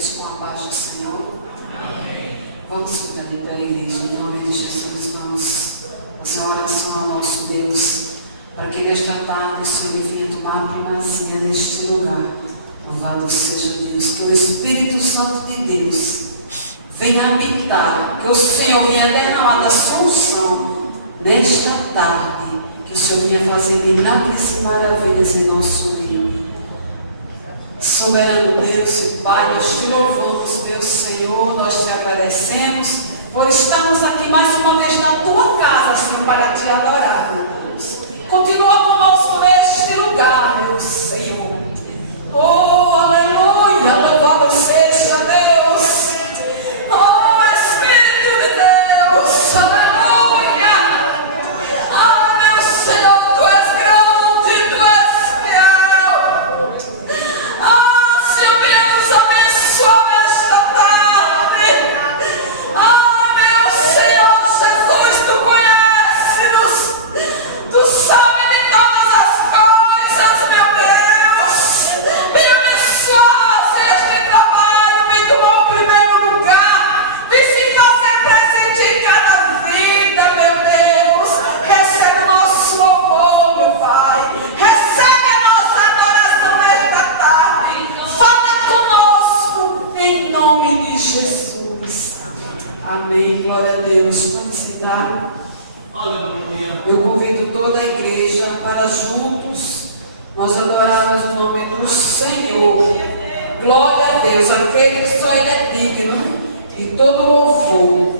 vocês com a paz do Senhor? Amém. Vamos ficar de pé, igreja, em nome de Jesus. Vamos fazer oração ao nosso Deus, para que nesta tarde o Senhor venha tomar a primazia deste lugar. Louvado seja Deus, que o Espírito Santo de Deus venha habitar, que o Senhor venha derramar da sua unção nesta tarde, que o Senhor venha fazer milagres e maravilhas em nosso meio. Soberano Deus e Pai, nós te louvamos, meu Senhor, nós te agradecemos por estarmos aqui mais uma vez na tua casa, Senhor, para te adorar, meu Deus. Continua conosco neste lugar, meu Senhor. Oh, aleluia, louvado seja Deus. Oh, Espírito de Deus, aleluia. Ah, meu Senhor, tu és grande, tu és fiel. Ah, Senhor, venha nos abençoar esta tarde. Ah, meu Senhor Jesus, tu conheces-nos, tu sabes de todas as coisas, meu Deus. Venha abençoar este trabalho, vem tomar o primeiro lugar, vem se fazer presente em cada vida, meu Deus. Recebe o nosso louvor, meu Pai. Recebe a nossa adoração nesta tarde. Fala conosco, em nome de Jesus. Amém, glória a Deus. Vamos sentar. Eu convido toda a igreja para juntos nós adorarmos o nome do Senhor. Glória a Deus, aquele que só Ele é digno de todo louvor.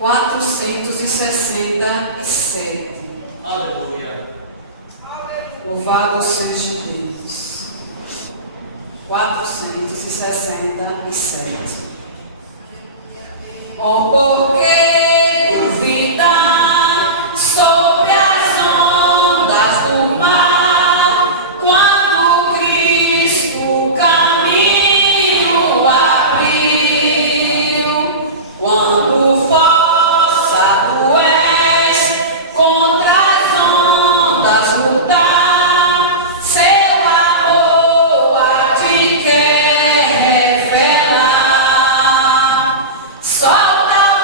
467. Aleluia. Louvado seja Deus. 467. Oh, porque duvidar sobre as ondas do mar, quando Cristo caminho abriu, quando forçado és contra as ondas lutar, seu amor a ti quer revelar. Solta o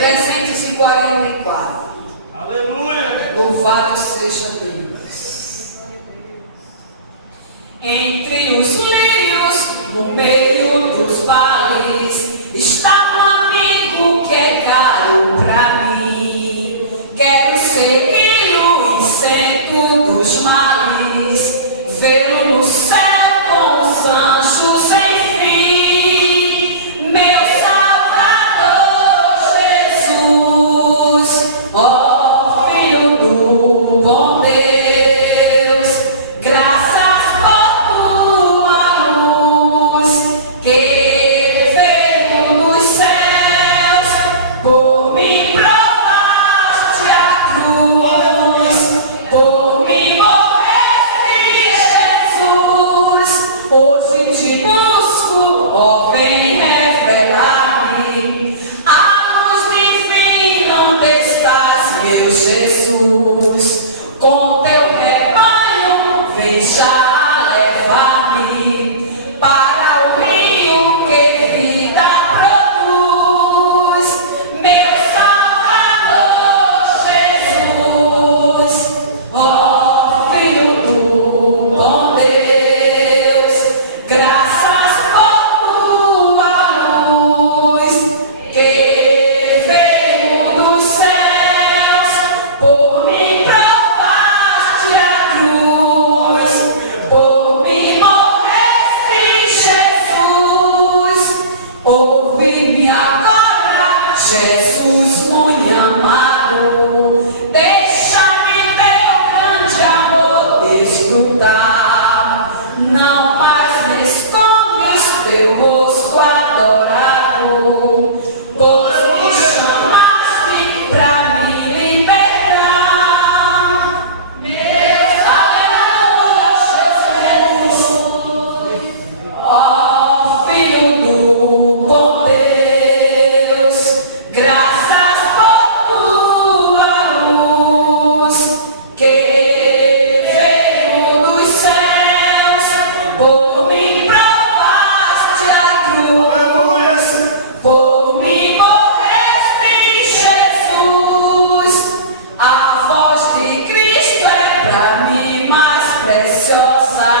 344. Aleluia! Louvado seja Deus. Entre os lírios, no meio dos vales, está um amigo que é caro pra mim. Quero segui-lo isento dos males, vê-lo no céu com os anjos, enfim. Meu Salvador Jesus, ó Filho do bom Deus, graças por tua luz que veio dos céus, por mim provaste a cruz, por mim morreste, Jesus. Hoje te busco, ó, vem revelar-me a luz divina, onde estás, meu Jesus? Com teu rebanho, vem já levar-me para o rio que vida produz. Meu Salvador Jesus, ó Filho do bom Deus, graças por tua luz que veio dos céus, por mim provaste a cruz, por mim morreste, Jesus. Ouve-me agora, Jesus muito amado, deixa-me teu grande amor desfrutar. Não mais me escondes teu rosto adorado, pois me chamaste pra me libertar. Meu Salvador Jesus, ó Filho do bom Deus, graças por tua luz que veio dos céus, por mim provaste a cruz, por mim morreste, Jesus. A voz de Cristo é pra mim mais preciosa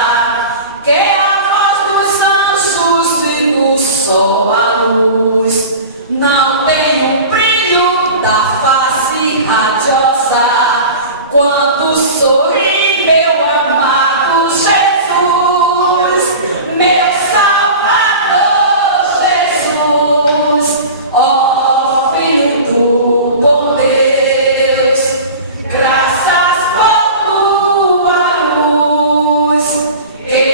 que a voz dos anjos e do sol a luz. Não tem um brilho da face radiosa quando sorri meu amado Jesus. Meu Salvador Jesus, ó Filho do bom Deus, graças por tua luz que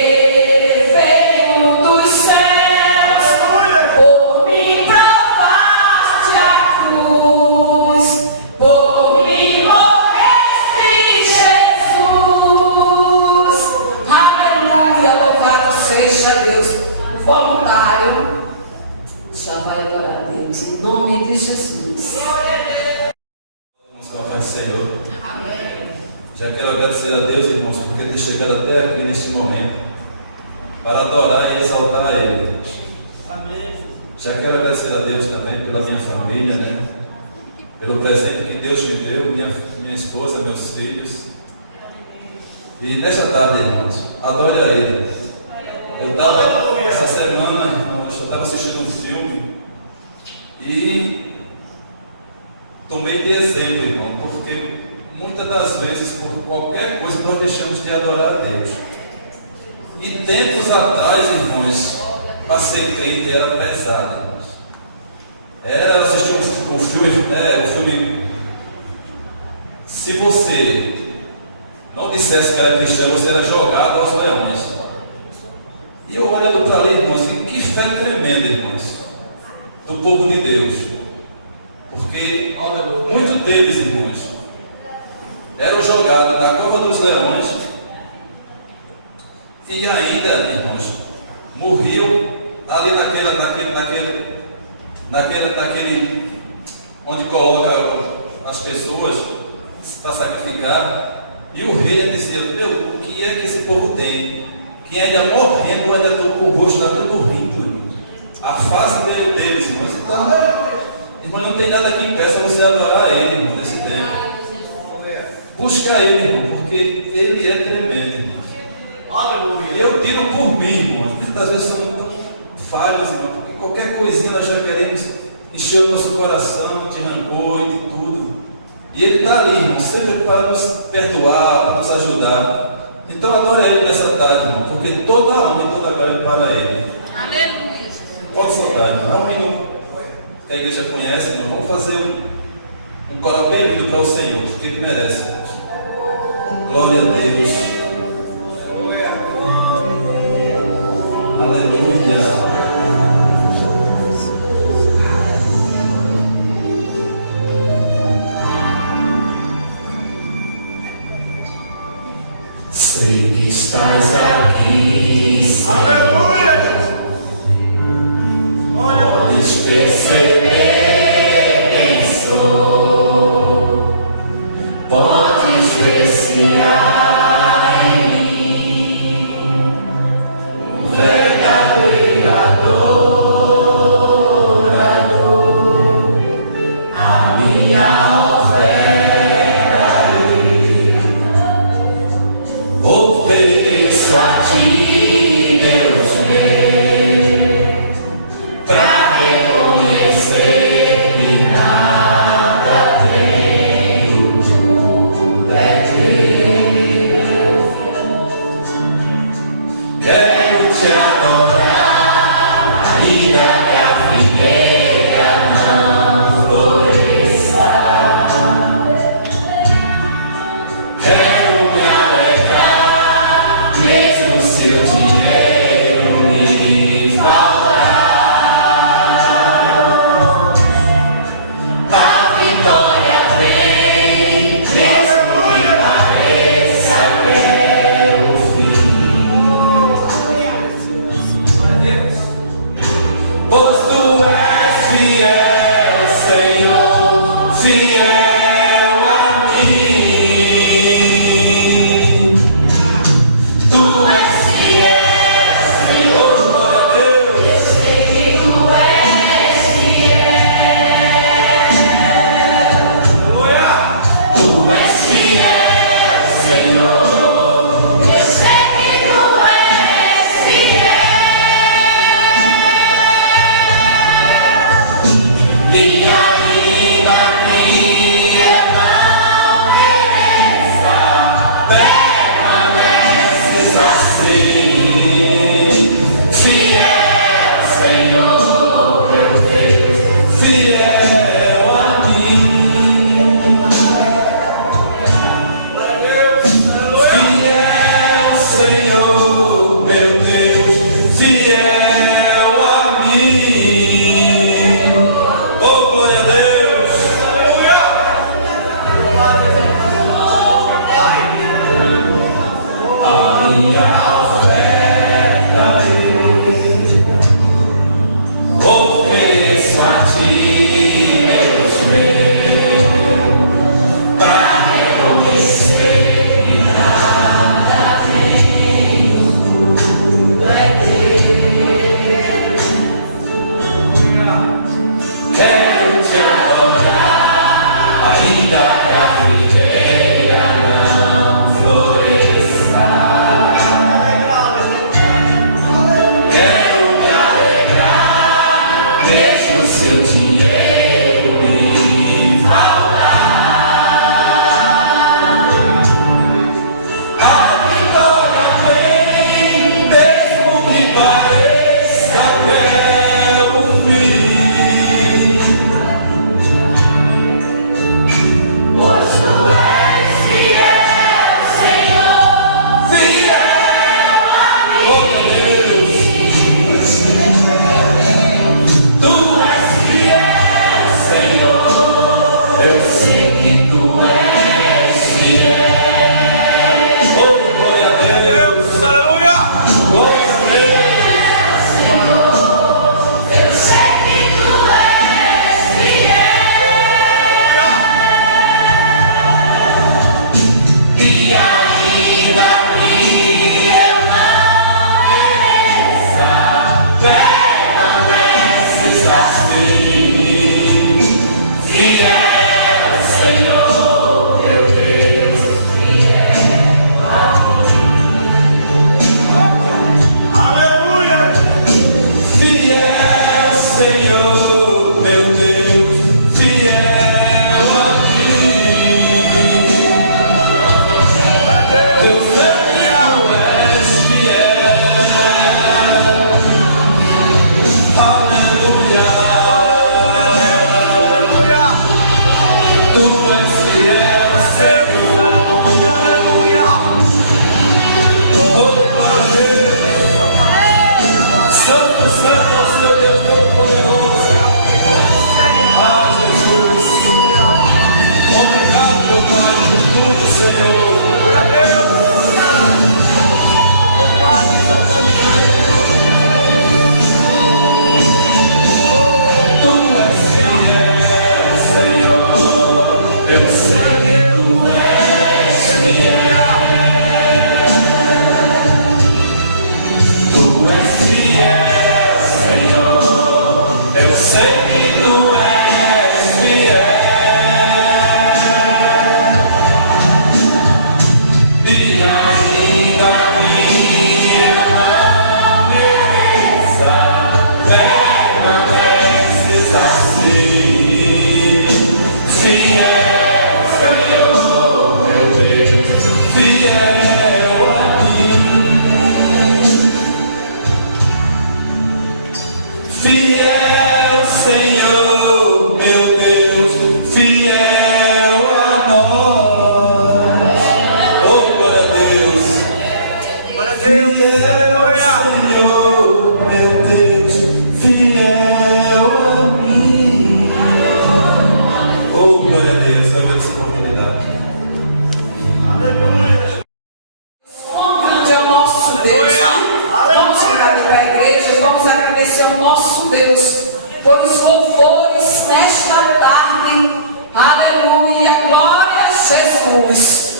veio dos céus, por mim provaste a cruz, por mim morreste, Jesus. Aleluia, louvado seja Deus. O voluntário já vai adorar a Deus em nome de Jesus. Vamos ao Senhor. Já quero agradecer a Deus, irmãos, por ter chegado até aqui neste momento para adorar e exaltar a Ele. Já quero agradecer a Deus também pela minha família, né? Pelo presente que Deus me deu, minha esposa, meus filhos. E nesta tarde, irmãos, adore a Ele. Eu estava, essa semana, irmãos, eu estava assistindo um filme e tomei de exemplo, irmão, porque muitas das vezes, por qualquer coisa, nós deixamos de adorar a Deus. E tempos atrás, irmãos, para ser crente era pesado, irmãos. Era assistir um filme, se você não dissesse que era cristão, você era jogado aos leões. E eu olhando para ali, irmãos, que fé tremenda, irmãos, do povo de Deus. Porque muitos deles, irmãos, eram jogados na cova dos leões e ainda, irmãos, morriam ali naquele onde coloca as pessoas para sacrificar. E o rei dizia: meu, o que é que esse povo tem? Que ainda morrendo, ainda estou com o rosto, está tudo rindo, irmãos. A face deles, irmãos. Irmão, não tem nada que impeça você adorar Ele, irmão, nesse tempo. Busca Ele, irmão, porque Ele é tremendo, irmão. E eu tiro por mim, irmão. Muitas vezes somos tão falhos, irmão, porque qualquer coisinha nós já queremos encher o nosso coração de rancor e de tudo. E Ele está ali, irmão, sempre para nos perdoar, para nos ajudar. Então adore Ele nessa tarde, irmão, porque toda a honra e toda a glória é para Ele. Aleluia. Pode soltar, irmão. É um hino que a igreja conhece, irmão. Vamos fazer um coral bem lindo para o Senhor, porque Ele merece, irmãos. Glória a Deus. Aleluia. Sei que estás aqui, Aleluia. Podes perceber quem sou, podes ver se há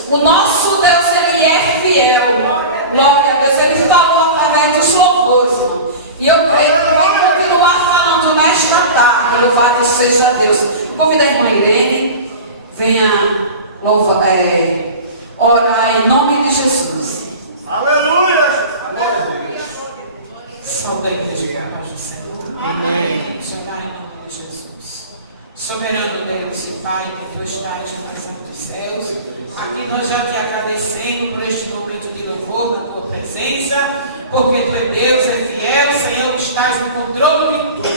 O nosso Deus, Ele é fiel. Glória a Deus. Ele falou através dos louvores, irmão. E eu creio que vai continuar falando nesta tarde. Louvado seja Deus. Convido a irmã Irene. Venha orar em nome de Jesus. Aleluia! Salve a igreja com a paz do Senhor. Amém. Orar em nome de Jesus. Soberano Deus e Pai, que tu estás no mais alto dos céus. Aqui nós já te agradecendo por este momento de louvor na tua presença, porque tu é Deus, é fiel, Senhor, que estás no controle de tudo.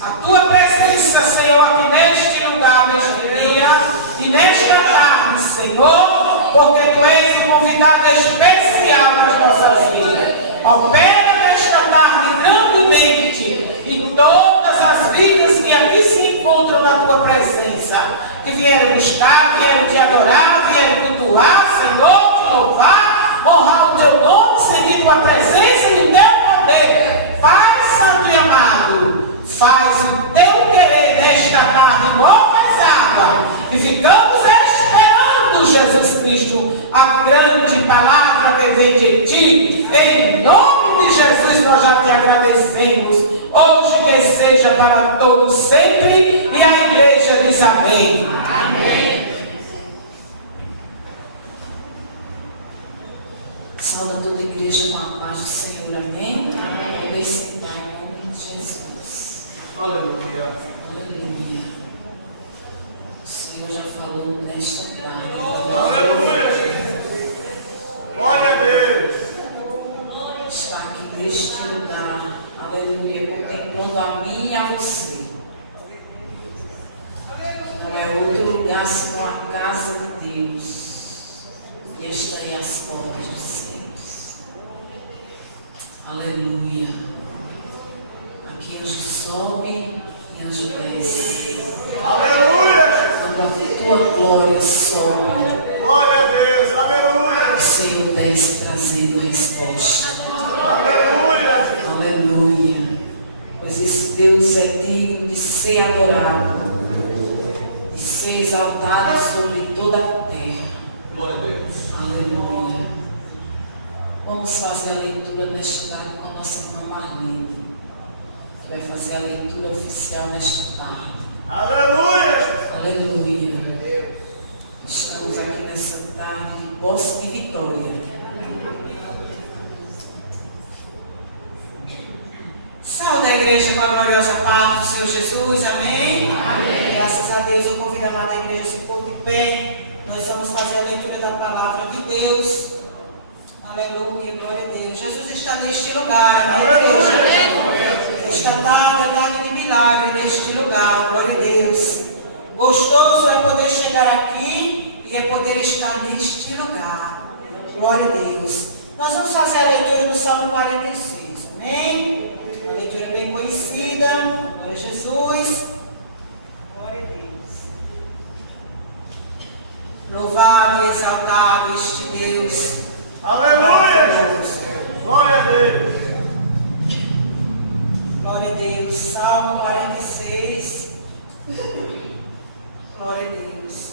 A tua presença, Senhor, aqui neste lugar, neste dia e nesta tarde, Senhor, porque tu és um convidado especial nas nossas vidas. Opera nesta tarde grandemente em todas as vidas que aqui se encontram na tua presença, que vieram buscar, vieram te adorar, vieram cultuar, Senhor, te louvar, honrar o teu nome, sentir tua presença e o teu poder. Pai Santo e amado, faz o teu querer nesta tarde, boas águas, e ficamos esperando, Jesus Cristo, a grande palavra que vem de ti. Em nome de Jesus nós já te agradecemos. Hoje que seja para todos sempre, e a igreja diz amém. Amém. Salve toda a igreja com a paz do Senhor, amém? Amém. Nesse Pai, em nome de Jesus. Aleluia! Aleluia. O Senhor já falou nesta tarde. Aleluia! Glória a Deus! Está aqui neste lugar, aleluia, contemplando a mim e a você. Não é outro lugar senão a casa de Deus. E esta é as portas dos céus. Aleluia. Aqui anjo sobe e anjo desce. Aleluia! Quando a tua glória sobe, Glória a Deus! Aleluia! o Senhor desce trazendo resposta. Aleluia! Aleluia. Pois esse Deus é digno de ser adorado, de ser exaltado sobre toda a terra. Glória a Deus! Aleluia. Vamos fazer a leitura nesta tarde com a nossa irmã Marlene, que vai fazer a leitura oficial nesta tarde. Aleluia! Aleluia. Estamos aqui nessa tarde de posse de vitória. Salve a igreja com a gloriosa paz do Senhor Jesus, amém? Amém. Graças a Deus, eu convido a amada igreja a se pôr de pé. Nós vamos fazer a leitura da palavra de Deus. Aleluia, glória a Deus. Jesus está neste lugar, amém, igreja? Esta tarde é tarde de milagre neste lugar, glória a Deus. Gostoso é poder chegar aqui e é poder estar neste lugar. Glória a Deus. Nós vamos fazer a leitura do Salmo 46, amém? Uma leitura bem conhecida. Glória a Jesus. Glória a Deus. Louvado e exaltado este Deus. Aleluia! Glória a Deus! Glória a Deus. Salmo 46. Glória a Deus.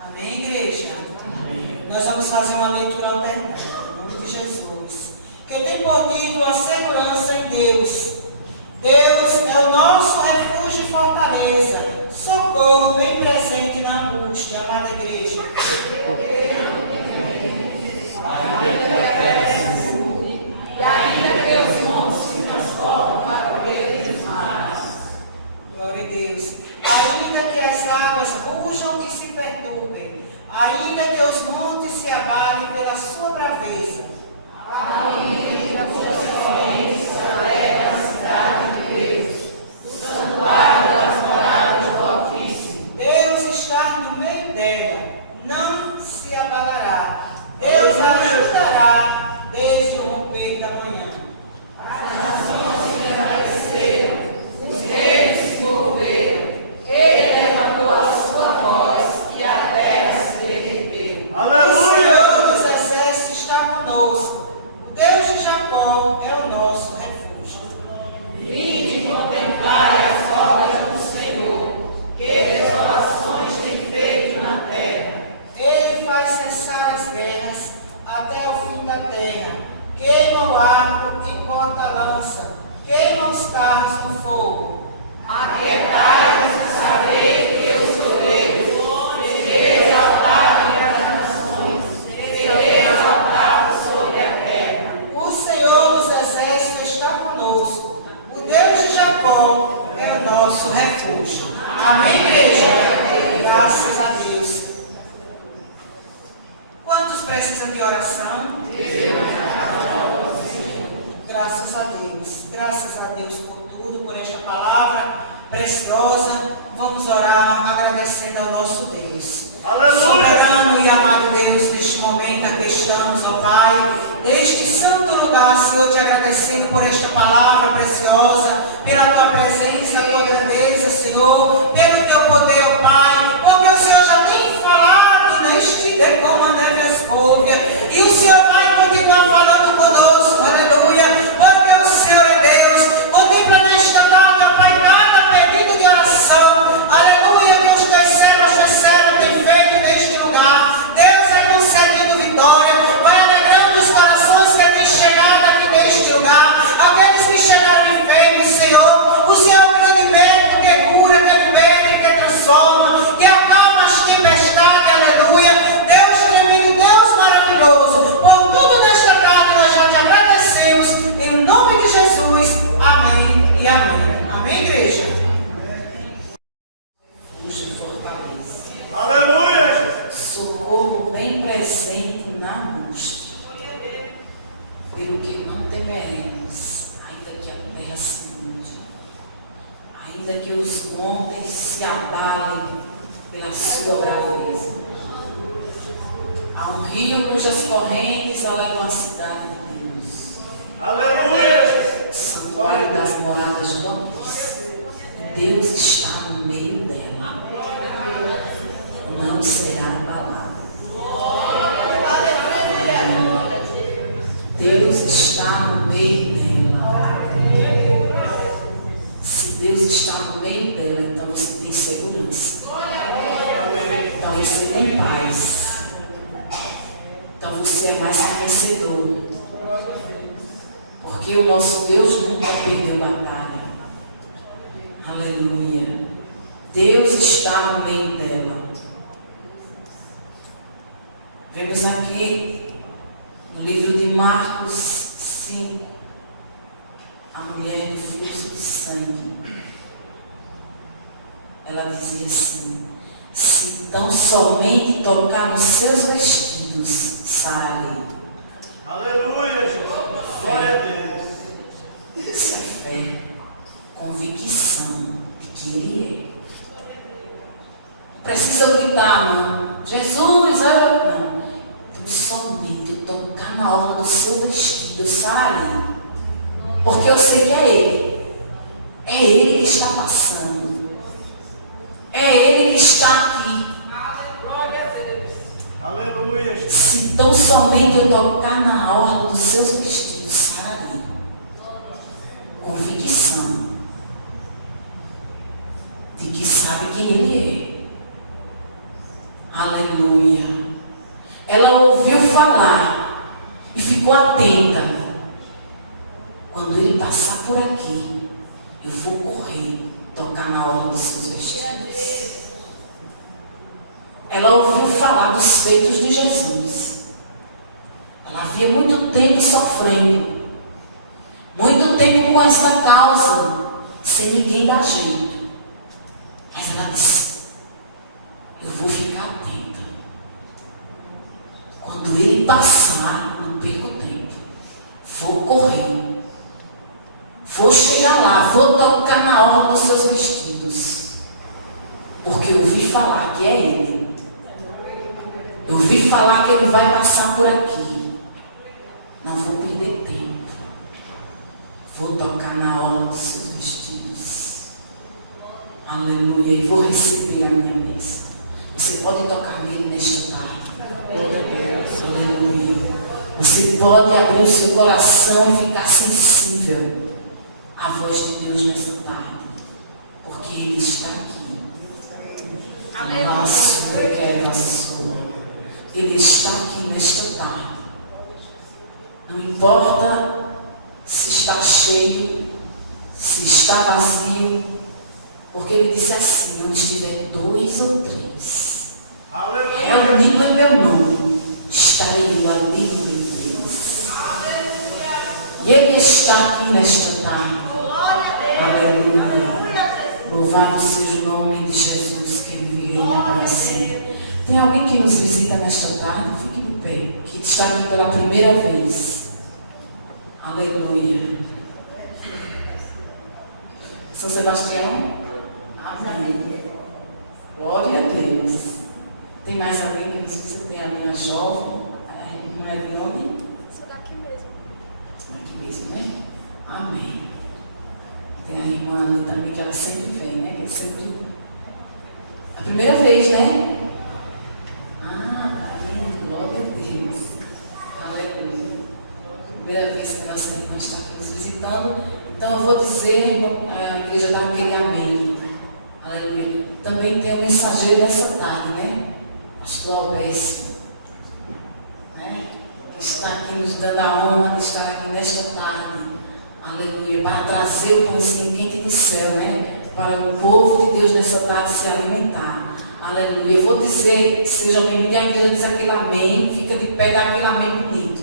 Amém, igreja? Amém. Nós vamos fazer uma leitura alternada, em nome de Jesus. Que tem por título a segurança em Deus. Deus é o nosso refúgio e fortaleza. Socorro bem presente na angústia, amada igreja. E ainda que os montes se transformam para o meio dos mares. Glória a Deus. Ainda que as águas rujam e se perturbem, ainda que os montes se abalem pela sua braveza. Ainda que as nações na terra a cidade de Deus, o santuário das moradas do Altíssimo. Deus está no meio dela, não se abalará. Deus a ajudará desde o romper da manhã. As nações se engrandeceram, os reis se moveram, ele levantou a sua voz e a terra se derreteu. O Senhor dos exércitos está conosco. O Deus Graças a Deus. Quantos precisam de oração? Graças a Deus. Graças a Deus por tudo, por esta palavra preciosa. Vamos orar agradecendo ao nosso Deus. Soberano e amado Deus, neste momento aqui estamos, ó Pai, neste santo lugar, Senhor, te agradecendo por esta palavra preciosa, pela tua presença, a tua grandeza, Senhor, pelo teu poder, ó Pai, porque o Senhor já tem falado neste Decoma Nevescóvia, e o Senhor vai continuar falando conosco, aleluia, porque o Senhor é Deus. Contempla nesta tarde, ó Pai, cada pedido de oração, aleluia, que os teus servos têm feito neste lugar. Deus é concedendo vitória, vai alegrando os corações que têm chegado aqui neste lugar, aqueles que chegaram enfermos, Senhor. O Senhor é o grande médico que cura, que libera, que transforma, que acalma as tempestades, aleluia. Deus tremendo, Deus maravilhoso, por tudo nesta tarde nós já te agradecemos, em nome de Jesus, amém e amém. Amém, igreja? Puxa, fortaleza. Aleluia! Socorro bem presente na angústia, pelo que não temeremos, ainda que a terra se mude, ainda que os montes se abalem pela sua braveza. Há um rio cujas correntes alegram a cidade de Deus, Aleluia! santuário das moradas do Altíssimo. Deus está no meio dela, não será abalado. Deus está no meio dela. Se Deus está no meio dela, então você tem segurança. Então você tem paz. Então você é mais que vencedor. Porque o nosso Deus nunca perdeu batalha. Aleluia. Deus está no meio dela. Vemos aqui no livro de Marcos 5, a mulher do fluxo de sangue. Ela dizia assim: se tão somente tocar nos seus vestidos, sararei. Aleluia, Jesus! Glória a Deus! Isso é fé, convicção de que Ele é. Não precisa gritar, não. Jesus, eu não. Somente tocar na orla do seu vestido, eu sararei. Porque eu sei que é Ele. É Ele que está passando. É Ele que está aqui. Aleluia, Jesus! Se tão somente eu tocar na orla dos seus vestidos, sararei. Convicção de que sabe quem Ele é. Aleluia. Ela ouviu falar e ficou atenta. Quando Ele passar por aqui, eu vou correr, tocar na orla dos seus vestidos. Ela ouviu falar dos feitos de Jesus. Ela havia muito tempo sofrendo, muito tempo com essa causa, sem ninguém dar jeito. Mas ela disse: eu vou ficar atenta. Quando Ele passar, não perco tempo. Vou correr. Vou chegar lá, vou tocar na orla dos seus vestidos. Porque eu ouvi falar que é Ele. Eu ouvi falar que Ele vai passar por aqui. Não vou perder tempo. Vou tocar na orla dos seus vestidos. Aleluia. E vou receber a minha bênção. Você pode tocar nele nesta tarde. Aleluia. Você pode abrir o seu coração e ficar sensível à voz de Deus nesta tarde. Porque Ele está aqui. Ele está aqui nesta tarde. Não importa se está cheio, se está vazio, porque Ele disse assim: onde estiver 2 ou 3 reunidos em meu nome, estarei eu ali no meio deles. E Ele está aqui nesta tarde. Aleluia. Louvado seja o nome de Jesus, que Ele veio para alguém que nos visita nesta tarde? Fique de pé, que está aqui pela primeira vez. Aleluia. São Sebastião? Amém. Glória a Deus. Tem mais alguém que nos visita? Tem alguém mais jovem? A mulher de nome? Sou daqui mesmo. Aqui mesmo, né? Amém. Tem a irmã ali também, que ela sempre vem, né? Que sempre... A primeira vez, né? Amém. Glória a Deus. Aleluia. Primeira vez que nossa irmã está aqui nos visitando. Então eu vou dizer, a igreja dá aquele amém. Aleluia. Também tem o mensageiro dessa tarde, né? Pastor Alberto. Né? Que está aqui nos dando a honra de estar aqui nesta tarde. Aleluia. Para trazer o pãozinho quente do céu, né? Para o povo de Deus nessa tarde se alimentar. Aleluia. Eu vou dizer, seja bem-vindo, a igreja diz aquele amém. Fica de pé, dá aquele amém bonito.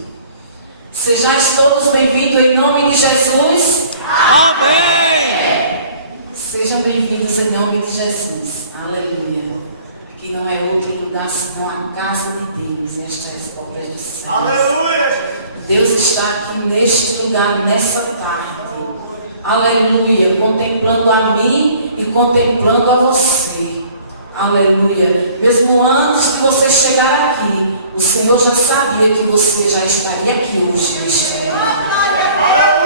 Sejais todos bem-vindos em nome de Jesus. Amém! Sejam bem-vindos em nome de Jesus. Aleluia. Aqui não é outro lugar senão a casa de Deus. Esta é a porta do céu. Aleluia. Deus está aqui neste lugar, nessa tarde. Aleluia. Contemplando a mim e contemplando a você. Aleluia. Mesmo antes de você chegar aqui, o Senhor já sabia que você já estaria aqui hoje neste lugar.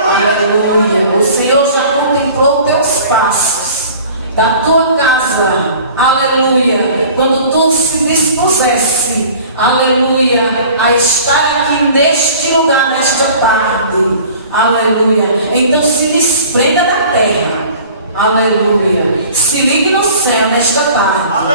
Aleluia. O Senhor já contemplou teus passos da tua casa. Aleluia. Quando tu se dispusesse, aleluia, a estar aqui neste lugar, nesta tarde. Aleluia. Então se desprenda da terra. Aleluia. Se ligue no céu nesta tarde.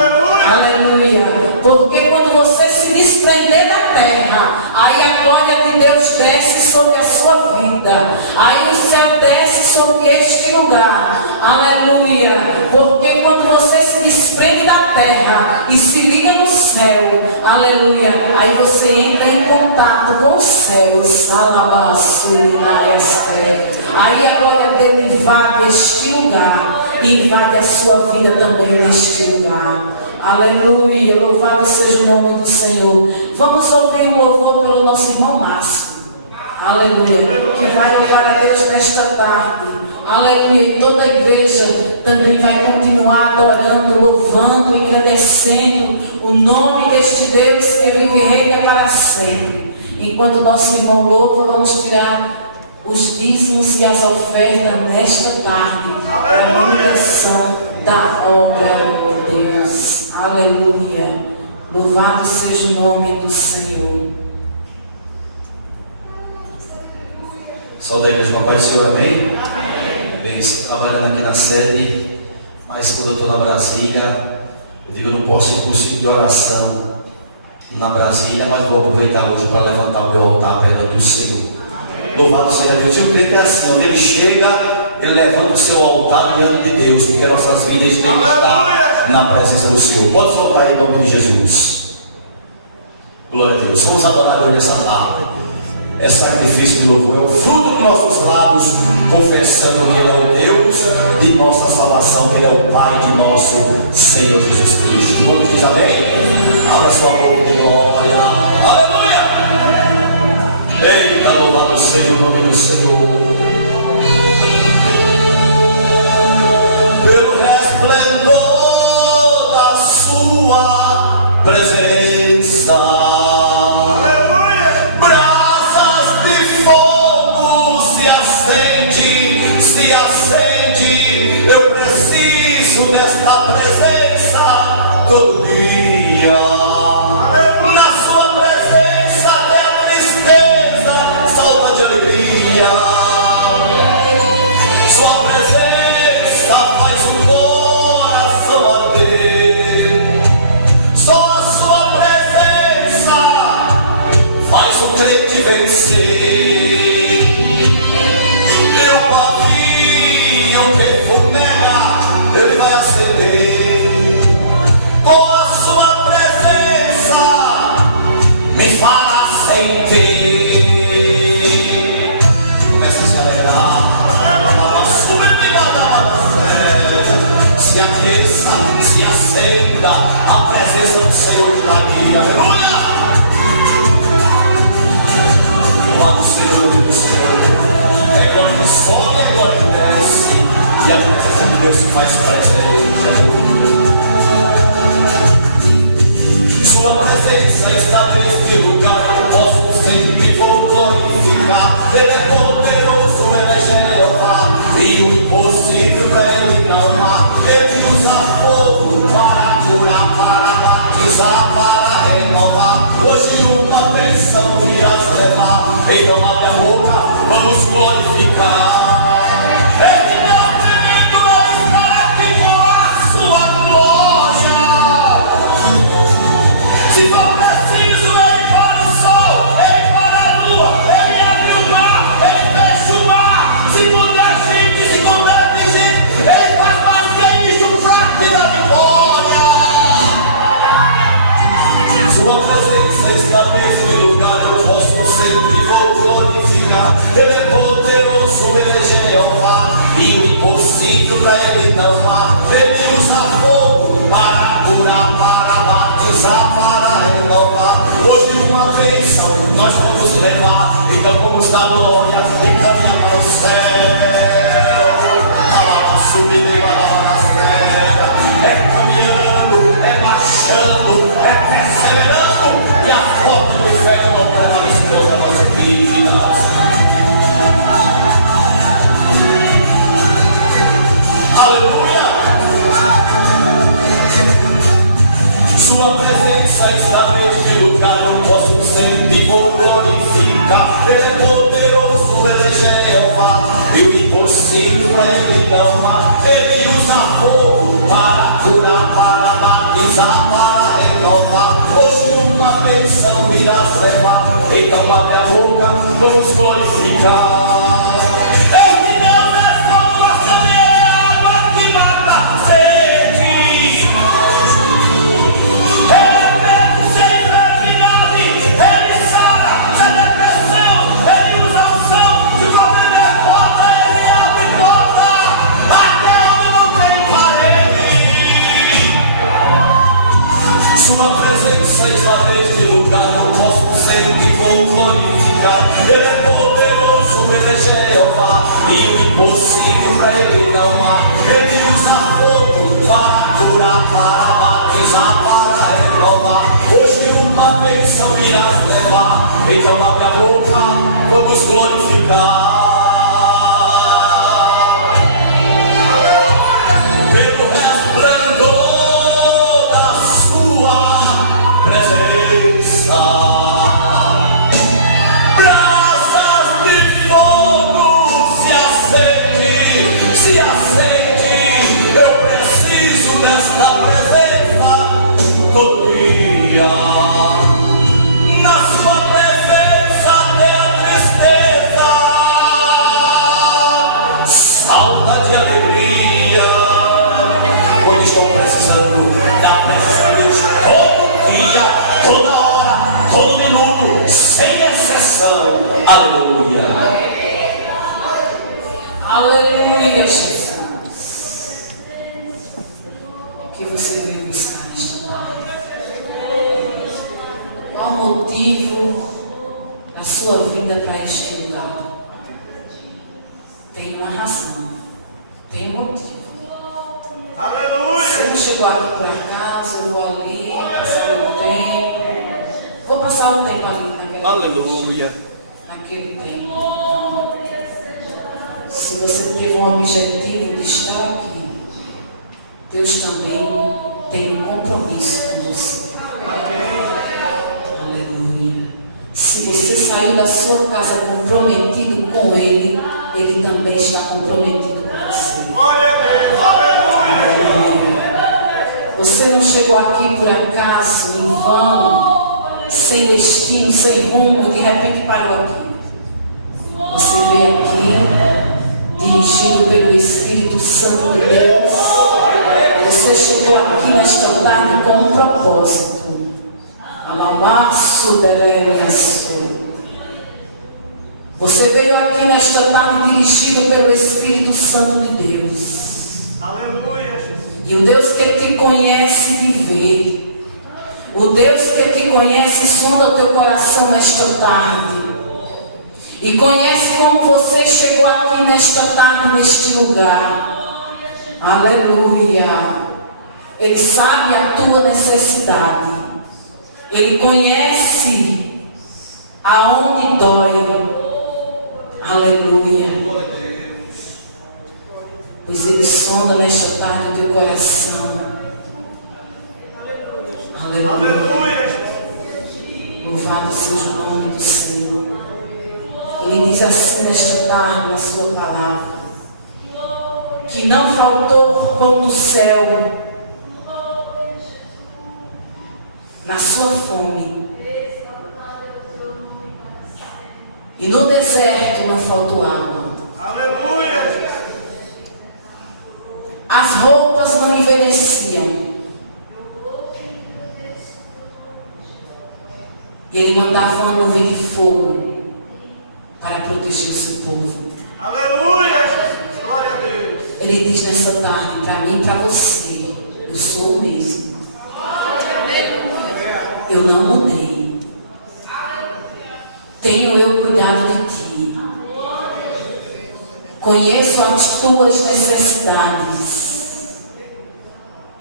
Aleluia. Porque quando você se desprender da terra, aí a glória de Deus desce sobre a sua vida. Aí o céu desce sobre este lugar. Aleluia. Porque quando você se desprende da terra e se liga no céu, aleluia, aí você entra em contato com os céus. Aí a glória dele invade este lugar e invade a sua vida também neste lugar. Aleluia, louvado seja o nome do Senhor. Vamos ouvir o louvor pelo nosso irmão Márcio. Aleluia, que vai louvar a Deus nesta tarde. Aleluia, e toda a igreja também vai continuar adorando, louvando, engrandecendo o nome deste Deus que vive e reina para sempre. Enquanto o nosso irmão louva, vamos tirar os dízimos e as ofertas nesta tarde para a manutenção da obra de Deus. Aleluia. Louvado seja o nome do Senhor. Só da igreja, Pai do Senhor, amém? Bem, estou trabalhando aqui na sede, mas quando eu estou na Brasília, eu digo, eu não posso ir curso de oração na Brasília, mas vou aproveitar hoje para levantar o meu altar perto do Senhor. Louvado seja Deus. O crente é assim, onde ele chega, ele levanta o seu altar diante de Deus, porque nossas vidas têm que estar na presença do Senhor. Pode voltar em nome de Jesus. Glória a Deus. Vamos adorar Deus nessa tarde. É sacrifício de louvor, é o fruto dos nossos lábios, confessando que Ele é o Deus de nossa salvação, que Ele é o Pai de nosso Senhor Jesus Cristo. Vamos dizer amém? Abra sua boca de glória. Aleluia! Eita, louvado seja o nome do Senhor. Pelo resplendor da sua presença, brasas de fogo se acende. Eu preciso desta presença. presença está neste lugar, eu posso sempre vou glorificar. Ele é poderoso, Ele é Jeová, e o impossível para Ele não há. Ele usa fogo para curar, para batizar, para renovar. Hoje uma bênção irás levar, então abre a boca, vamos glorificar. Ele não tremendo, Ele estará aqui com a sua glória. Se for preciso, Ele para o sol, Ele para a lua, Ele abre o mar, Ele fecha o mar. Se puder gente, se couber de gente, Ele faz mais que isso, um fraco da vitória. Sua presença está nesse lugar, eu posso sempre vou glorificar. Ele é poderoso, Ele é Jeová, e o impossível para Ele não há. Ele usa fogo para curar, para batizar, para renovar. Hoje uma bênção nós vamos levar, então vamos dar glória e caminhar para o céu. É caminhando, é marchando, é perseverando, e a porta do inferno não prevalece contra a nossa vida. Aleluia! Sua presença está neste lugar, eu posso sempre vou glorificar. Ele é poderoso, Ele é Jeová, e o impossível para Ele não há. Ele usa fogo para curar, para batizar, para renovar. Hoje uma bênção irás levar, então abre a boca, vamos glorificar. Este Deus é fogo, nossa é água que mata a sede. Ele é medo sem enfermidade, Ele sara, sem depressão, Ele usa unção. Se o problema é porta, Ele abre porta, até onde não tem parede. Sua presença está neste lugar, eu posso sempre vou glorificar. Ele é poderoso, Ele é Jeová, e o impossível para Ele não há. Ele usa fogo para curar, para batizar, para renovar. Hoje uma bênção irás levar, então abre a boca, vamos glorificar. Pelo resplendor da sua presença, brasas de fogo se acende, eu preciso desta presença todo dia. Na sua presença até a tristeza salta de alegria. Quando estou precisando da presença de Deus todo dia, toda hora, todo minuto, sem exceção. Aleluia. Aleluia, Jesus. O que você veio buscar nesta tarde? Qual o motivo da sua vida para este lugar? Tem uma razão, tem um motivo. Você não chegou aqui por acaso, eu vou ali, passar um tempo. Vou passar o tempo ali Aleluia. naquele tempo. Se você teve um objetivo de estar aqui, Deus também tem um compromisso com você. Aleluia. Se você saiu da sua casa comprometido com Ele, Ele também está comprometido com você. Você não chegou aqui por acaso, em vão, sem destino, sem rumo, de repente parou aqui. Você veio aqui dirigido pelo Espírito Santo de Deus. Você chegou aqui nesta tarde com um propósito. Amamaço deremiaço. Você veio aqui nesta tarde dirigido pelo Espírito Santo de Deus. E o Deus que te conhece de ver, o Deus que te conhece sonda o teu coração nesta tarde. E conhece como você chegou aqui nesta tarde, neste lugar. Aleluia. Ele sabe a tua necessidade. Ele conhece aonde dói. Aleluia. Pois Ele sonda nesta tarde o teu coração. Aleluia. Louvado seja o nome do Senhor. Ele diz assim nesta tarde na sua palavra, que não faltou pão do céu na sua fome, e no deserto não faltou água. Aleluia. As roupas não envelheciam. E Ele mandava uma nuvem de fogo para proteger o seu povo. Aleluia. Glória a Deus. Ele diz nessa tarde, para mim e para você, eu sou o mesmo. Eu não mudei. Tenho eu cuidado de ti. Conheço as tuas necessidades.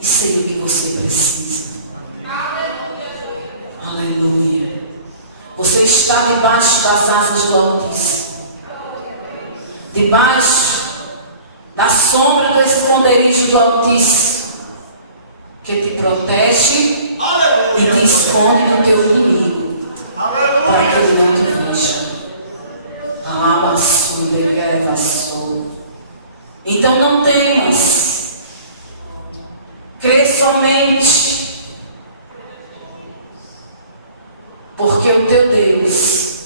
E sei o que você precisa. Aleluia. Você está debaixo das asas do Altíssimo. Debaixo da sombra do esconderijo do Altíssimo, que te protege e te esconde do teu inimigo, para que ele não te veja. Então não temas, crê somente, porque o teu Deus,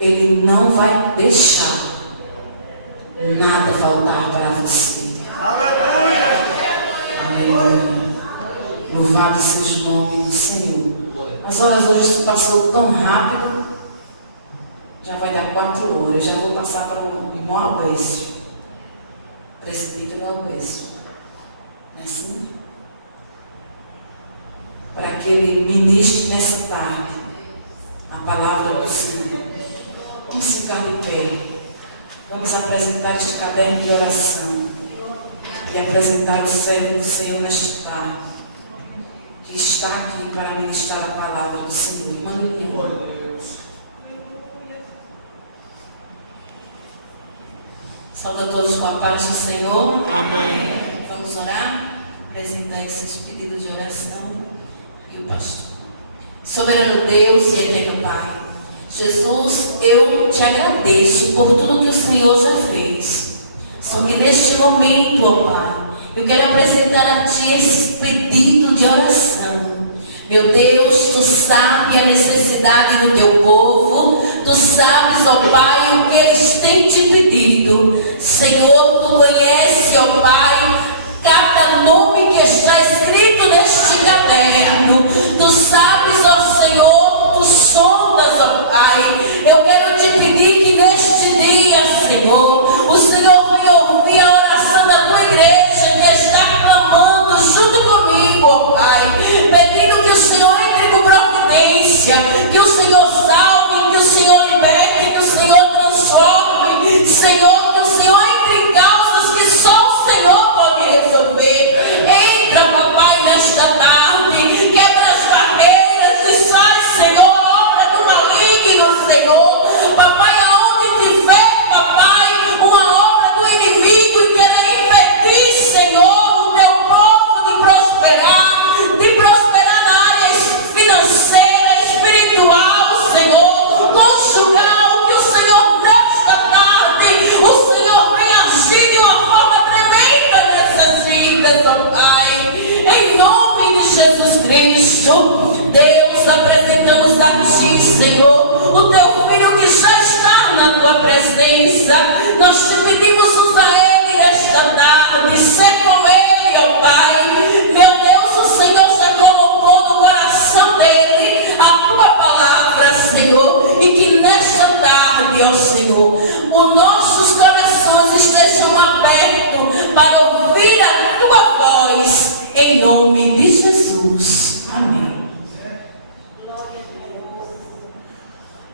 Ele não vai deixar nada faltar para você. Aleluia. Louvado seja o nome do Senhor. As horas hoje passou tão rápido. Já vai dar 4 horas. Eu já vou passar para o irmão Albécio, presbítero Albécio. Não é assim? Para que ele ministre nessa tarde a palavra do Senhor. Vamos ficar de pé. Vamos apresentar este caderno de oração e apresentar o servo do Senhor nesta tarde, que está aqui para ministrar a palavra do Senhor. Irmã Liliana. Saúde a todos com a paz do Senhor. Amém. Vamos orar, apresentar esses pedidos de oração e o pastor. Soberano Deus e eterno Pai, Jesus, eu te agradeço por tudo que o Senhor já fez. Só que neste momento, ó Pai, eu quero apresentar a Ti esse pedido de oração. Meu Deus, Tu sabes a necessidade do Teu povo. Tu sabes, ó Pai, o que eles têm te pedido. Senhor, Tu conheces, ó Pai, cada nome que está escrito neste caderno. Tu sabes, ó Senhor, Tu sondas, ó Pai. Eu quero te pedir que neste dia, Senhor, o Senhor venha ouvir a oração da Tua igreja que está clamando junto comigo, ó Pai, pedindo que o Senhor entre com providência, que o Senhor salve, que o Senhor liberte, que o Senhor transforme, Senhor, que o Senhor entre em causas que só o Senhor pode resolver. Entra, papai, nesta tarde, quebra as barreiras e sai, Senhor, a obra do maligno, Senhor. Papai, aonde tiver, papai, uma obra do inimigo e querer impedir, Senhor, o teu povo de prosperar na área financeira, espiritual, Senhor, conjugal, que o Senhor nesta tarde, o Senhor vem agir de uma forma tremenda nessas vidas, ó Pai, em nome de Jesus Cristo. Deus, apresentamos a Ti, Senhor, o Teu Filho que já está na Tua presença. Nós te pedimos, usa Ele nesta tarde, ser com Ele, ó Pai. Meu Deus, o Senhor já colocou no coração dele a Tua palavra, Senhor, e que nesta tarde, ó Senhor, os nossos corações estejam abertos para ouvir a Tua voz, em nome de Jesus. Amém.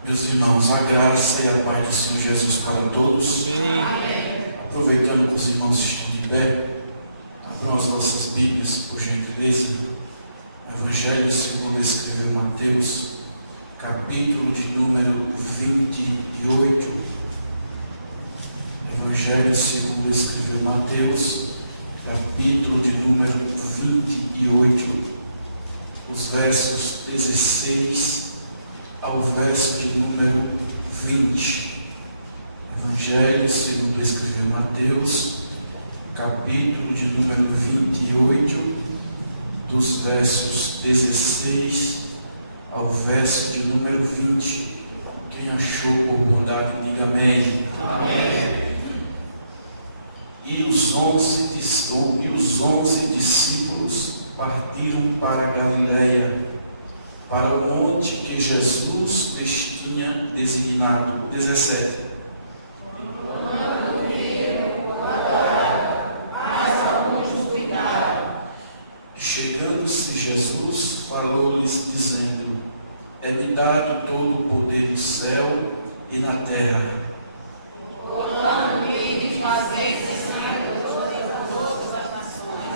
Meus irmãos, a graça e a paz do Senhor Jesus para todos. Amém. Aproveitando que os irmãos estão de pé, abram as nossas Bíblias, por gentileza. Evangelho segundo escreveu Mateus, capítulo de número 28. Evangelho segundo escreveu Mateus, capítulo de número 28, os versos 16 ao verso de número 20. Evangelho segundo escreveu Mateus, capítulo de número 28, dos versos 16 ao verso de número 20. Quem achou por bondade, diga amém. Amém. E os 11 discípulos partiram para a Galiléia, para o monte que Jesus lhes tinha designado. 17. Chegando-se Jesus, falou-lhes dizendo: é-me dado todo o poder no céu e na terra. Portanto, ide e fazei discípulos de todas as nações,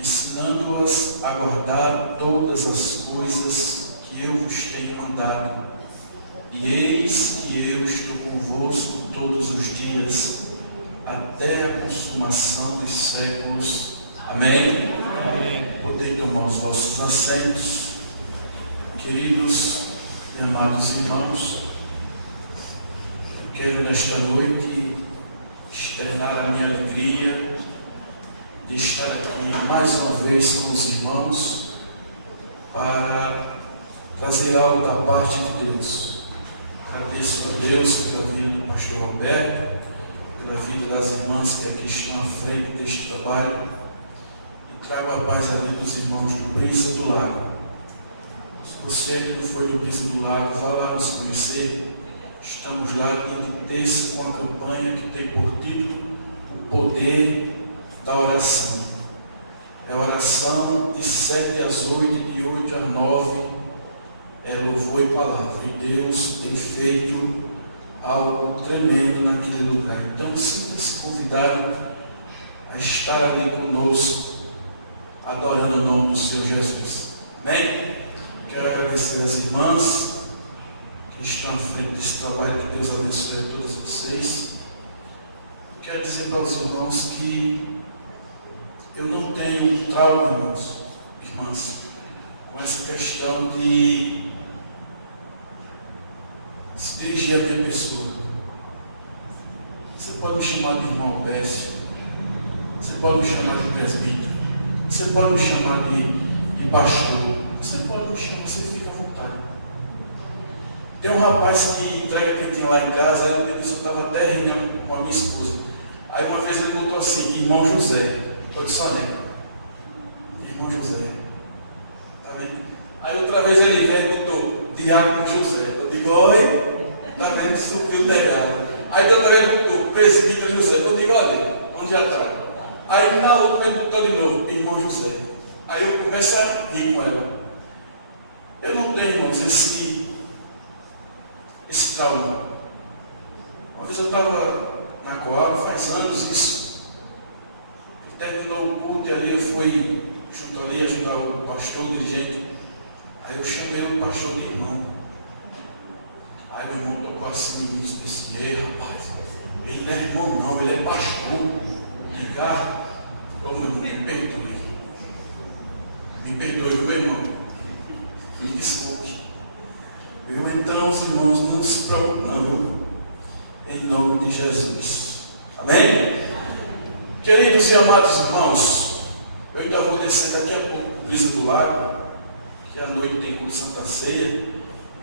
ensinando-as a guardar todas as coisas que eu vos tenho mandado. E eis que eu estou convosco todos os dias, até a consumação dos séculos. Amém? Amém. Podem tomar os vossos assentos. Queridos e amados irmãos, eu quero nesta noite externar a minha alegria de estar aqui mais uma vez com os irmãos para trazer algo da parte de Deus. Agradeço a Deus pela vida do pastor Roberto, pela vida das irmãs que aqui estão à frente deste trabalho, e trago a paz a vida dos irmãos do Príncipe do Lago. Se você não foi do Príncipe do Lago, vá lá nos conhecer. Estamos lá dia de terça com a campanha que tem por título o poder da oração. É a oração de 7 às 8, de 8 às 9, é louvor e palavra. E Deus tem feito algo tremendo naquele lugar. Então sinta-se convidado a estar ali conosco, adorando o nome do Senhor Jesus. Amém? Quero agradecer às irmãs que estão à frente desse trabalho. Que Deus abençoe a todos vocês. Quero dizer para os irmãos que eu não tenho trauma, irmãs, com essa questão de se dirigir à minha pessoa. Você pode me chamar de irmão Alberto, você pode me chamar de presbítero, você pode me chamar de pastor, você pode me chamar, você fica à vontade. Tem um rapaz que entrega quentinha lá em casa, eu estava até rindo com a minha esposa. Aí uma vez ele botou assim: irmão José. Eu disse: olha, irmão José. Tá vendo? Aí outra vez ele veio e botou diácono José. Eu digo: oi, tá vendo? Subiu o telhado. Aí outra vez ele botou presbítero José. Eu digo: olha, onde já está? Aí na outra ele botou de novo irmão José. Aí eu começo a rir com ela. Eu não tenho, irmãos, esse trauma. Uma vez eu estava na Coab, faz anos isso. Terminou o culto e ali eu fui junto ali ajudar o pastor, o dirigente. Aí eu chamei o pastor de irmão. Aí o irmão tocou assim e disse: ei, rapaz, ele não é irmão não, ele é pastor. Diga, ô meu irmão, me perdoe. Me perdoe, meu irmão. Me desculpe. Então, os irmãos, não se preocupem não, em nome de Jesus. Amém? Queridos e amados irmãos, eu ainda vou descer daqui a pouco para o Brisa do Lago, que à noite tem culto de Santa Ceia.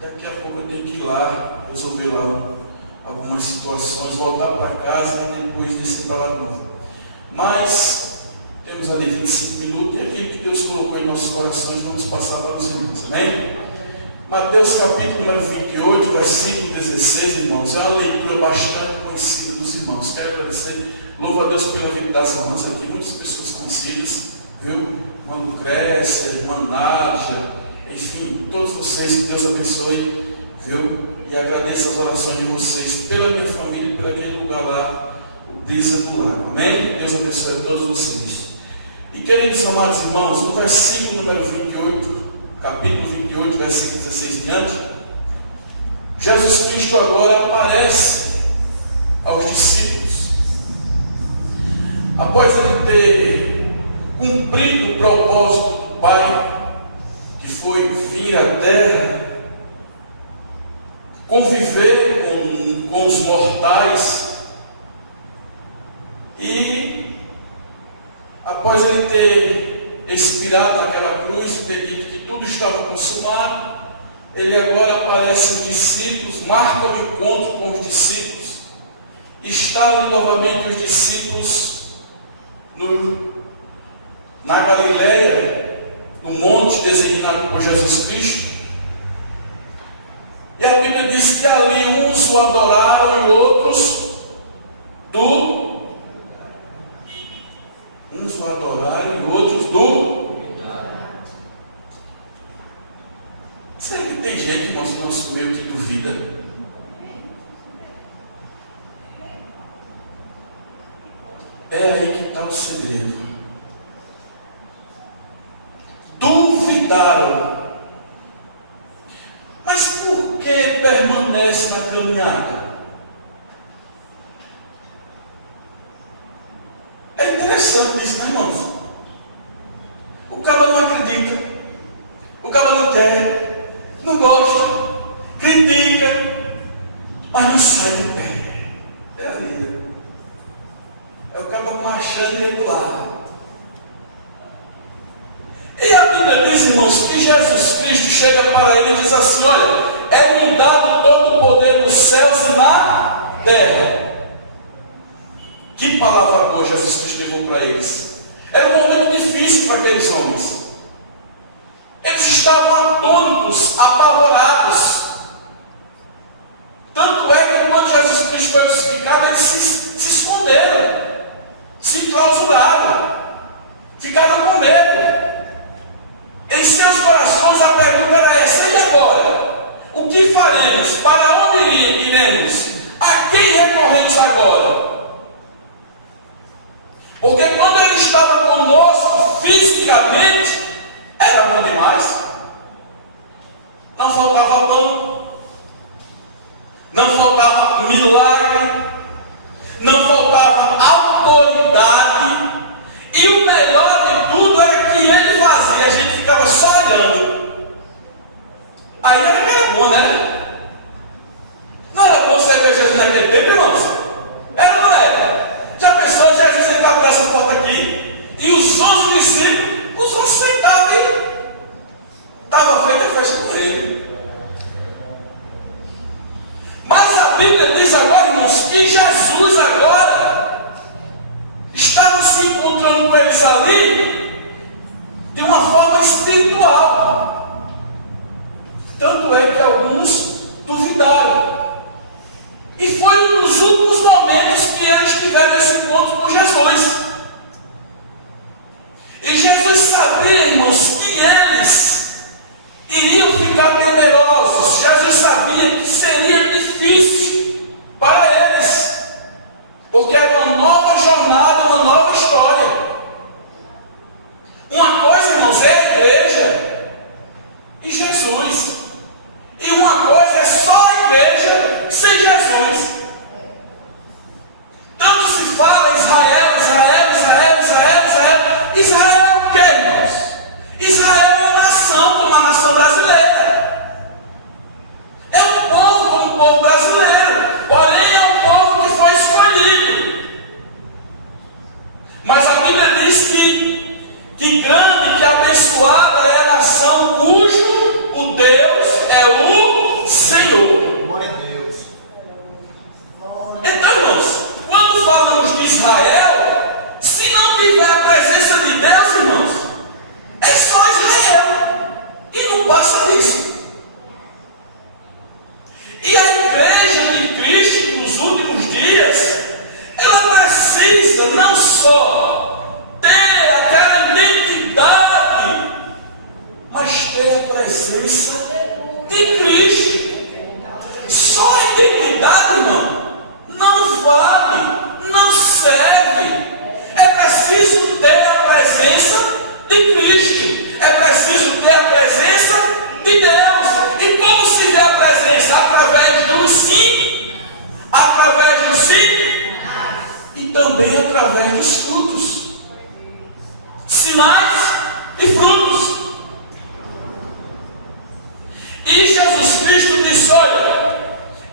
Daqui a pouco eu tenho que ir lá, resolver lá algumas situações, voltar para casa e depois descer para lá novo. Mas temos ali 25 minutos e aquilo que Deus colocou em nossos corações vamos passar para os irmãos. Amém? Mateus capítulo número 28, versículo 16, irmãos. É uma leitura bastante conhecida dos irmãos. Quero agradecer, louvo a Deus pela vida das irmãs aqui, muitas pessoas conhecidas, viu? Irmã Lucrécia, irmã Nádia, enfim, todos vocês, que Deus abençoe, viu? E agradeço as orações de vocês pela minha família e por aquele lugar lá, o Brisa do Lago. Amém? Deus abençoe a todos vocês. E queridos amados irmãos, no versículo número 28, capítulo 28, versículo 16 em diante, Jesus Cristo agora aparece aos discípulos. Após ele ter cumprido o propósito do Pai, que foi vir à terra, conviver com os mortais, e após ele ter expirado naquela cruz e ter dito que tudo estava consumado, ele agora aparece aos discípulos, marca o encontro com os discípulos, está ali novamente os discípulos na Galileia, no monte designado por Jesus Cristo. E a Bíblia diz que ali uns o adoraram e outros uns o adoraram e outros Será que tem gente, irmãos, no nosso meio que duvida? É aí que está o segredo. Duvidaram. Mas por que permanece na caminhada? É interessante isso, né, irmãos? O cara não acredita, o cara não quer, não gosta, critica, mas não sai de pé. É a vida. É o cara marchando irregular. E a Bíblia diz, irmãos, que Jesus Cristo chega para ele e diz assim: olha, é-me dado todo o poder nos céus e na terra. Que palavra boa Jesus Cristo levou para eles. Era um momento difícil para aqueles homens. Eles estavam atônitos, apavorados. Tanto é que quando Jesus Cristo foi crucificado, eles se esconderam, se clausuraram, ficaram com medo. Em seus corações a pergunta era essa: e agora? O que faremos? Para onde iremos? A quem recorremos agora? Porque quando ele estava conosco fisicamente, era bom demais. Não faltava pão, não faltava milagre, não faltava autoridade, e o melhor de tudo era que ele fazia, a gente ficava só olhando. Aí era que era bom, né? Não era bom você ver Jesus naquele tempo, irmãos? Era ou não era? Já pensou, Jesus entrava por essa porta aqui, e os 11 discípulos, os 11 sentados aí, estava feita a festa com ele. Mas a Bíblia diz agora, irmãos, que Jesus agora estava se encontrando com eles ali de uma forma espiritual. Tanto é que alguns duvidaram. E foi um dos últimos momentos que eles tiveram esse encontro com Jesus. E Jesus sabia, irmãos, que eles iriam ficar temerosos. Jesus sabia que seria difícil para eles, porque era uma nova jornada, uma nova história. Uma coisa, irmãos, é a igreja e Jesus, e uma coisa é só a igreja sem Jesus. Tanto se fala Israel, Israel, Israel, Israel, Israel. Israel é o quê, irmãos? Israel é uma nação, como a nação brasileira. É um povo como o povo brasileiro, porém é um povo que foi escolhido. Mas a Bíblia diz que grande, que abençoada é a nação cujo o Deus é o Senhor. Glória a Deus. Então, irmãos, quando falamos de Israel, se não tiver a presença de Deus, irmãos, é só Israel. E não passa disso. E a igreja de Cristo nos últimos dias, ela precisa não só ter os frutos. Sinais e frutos. E Jesus Cristo disse: olha,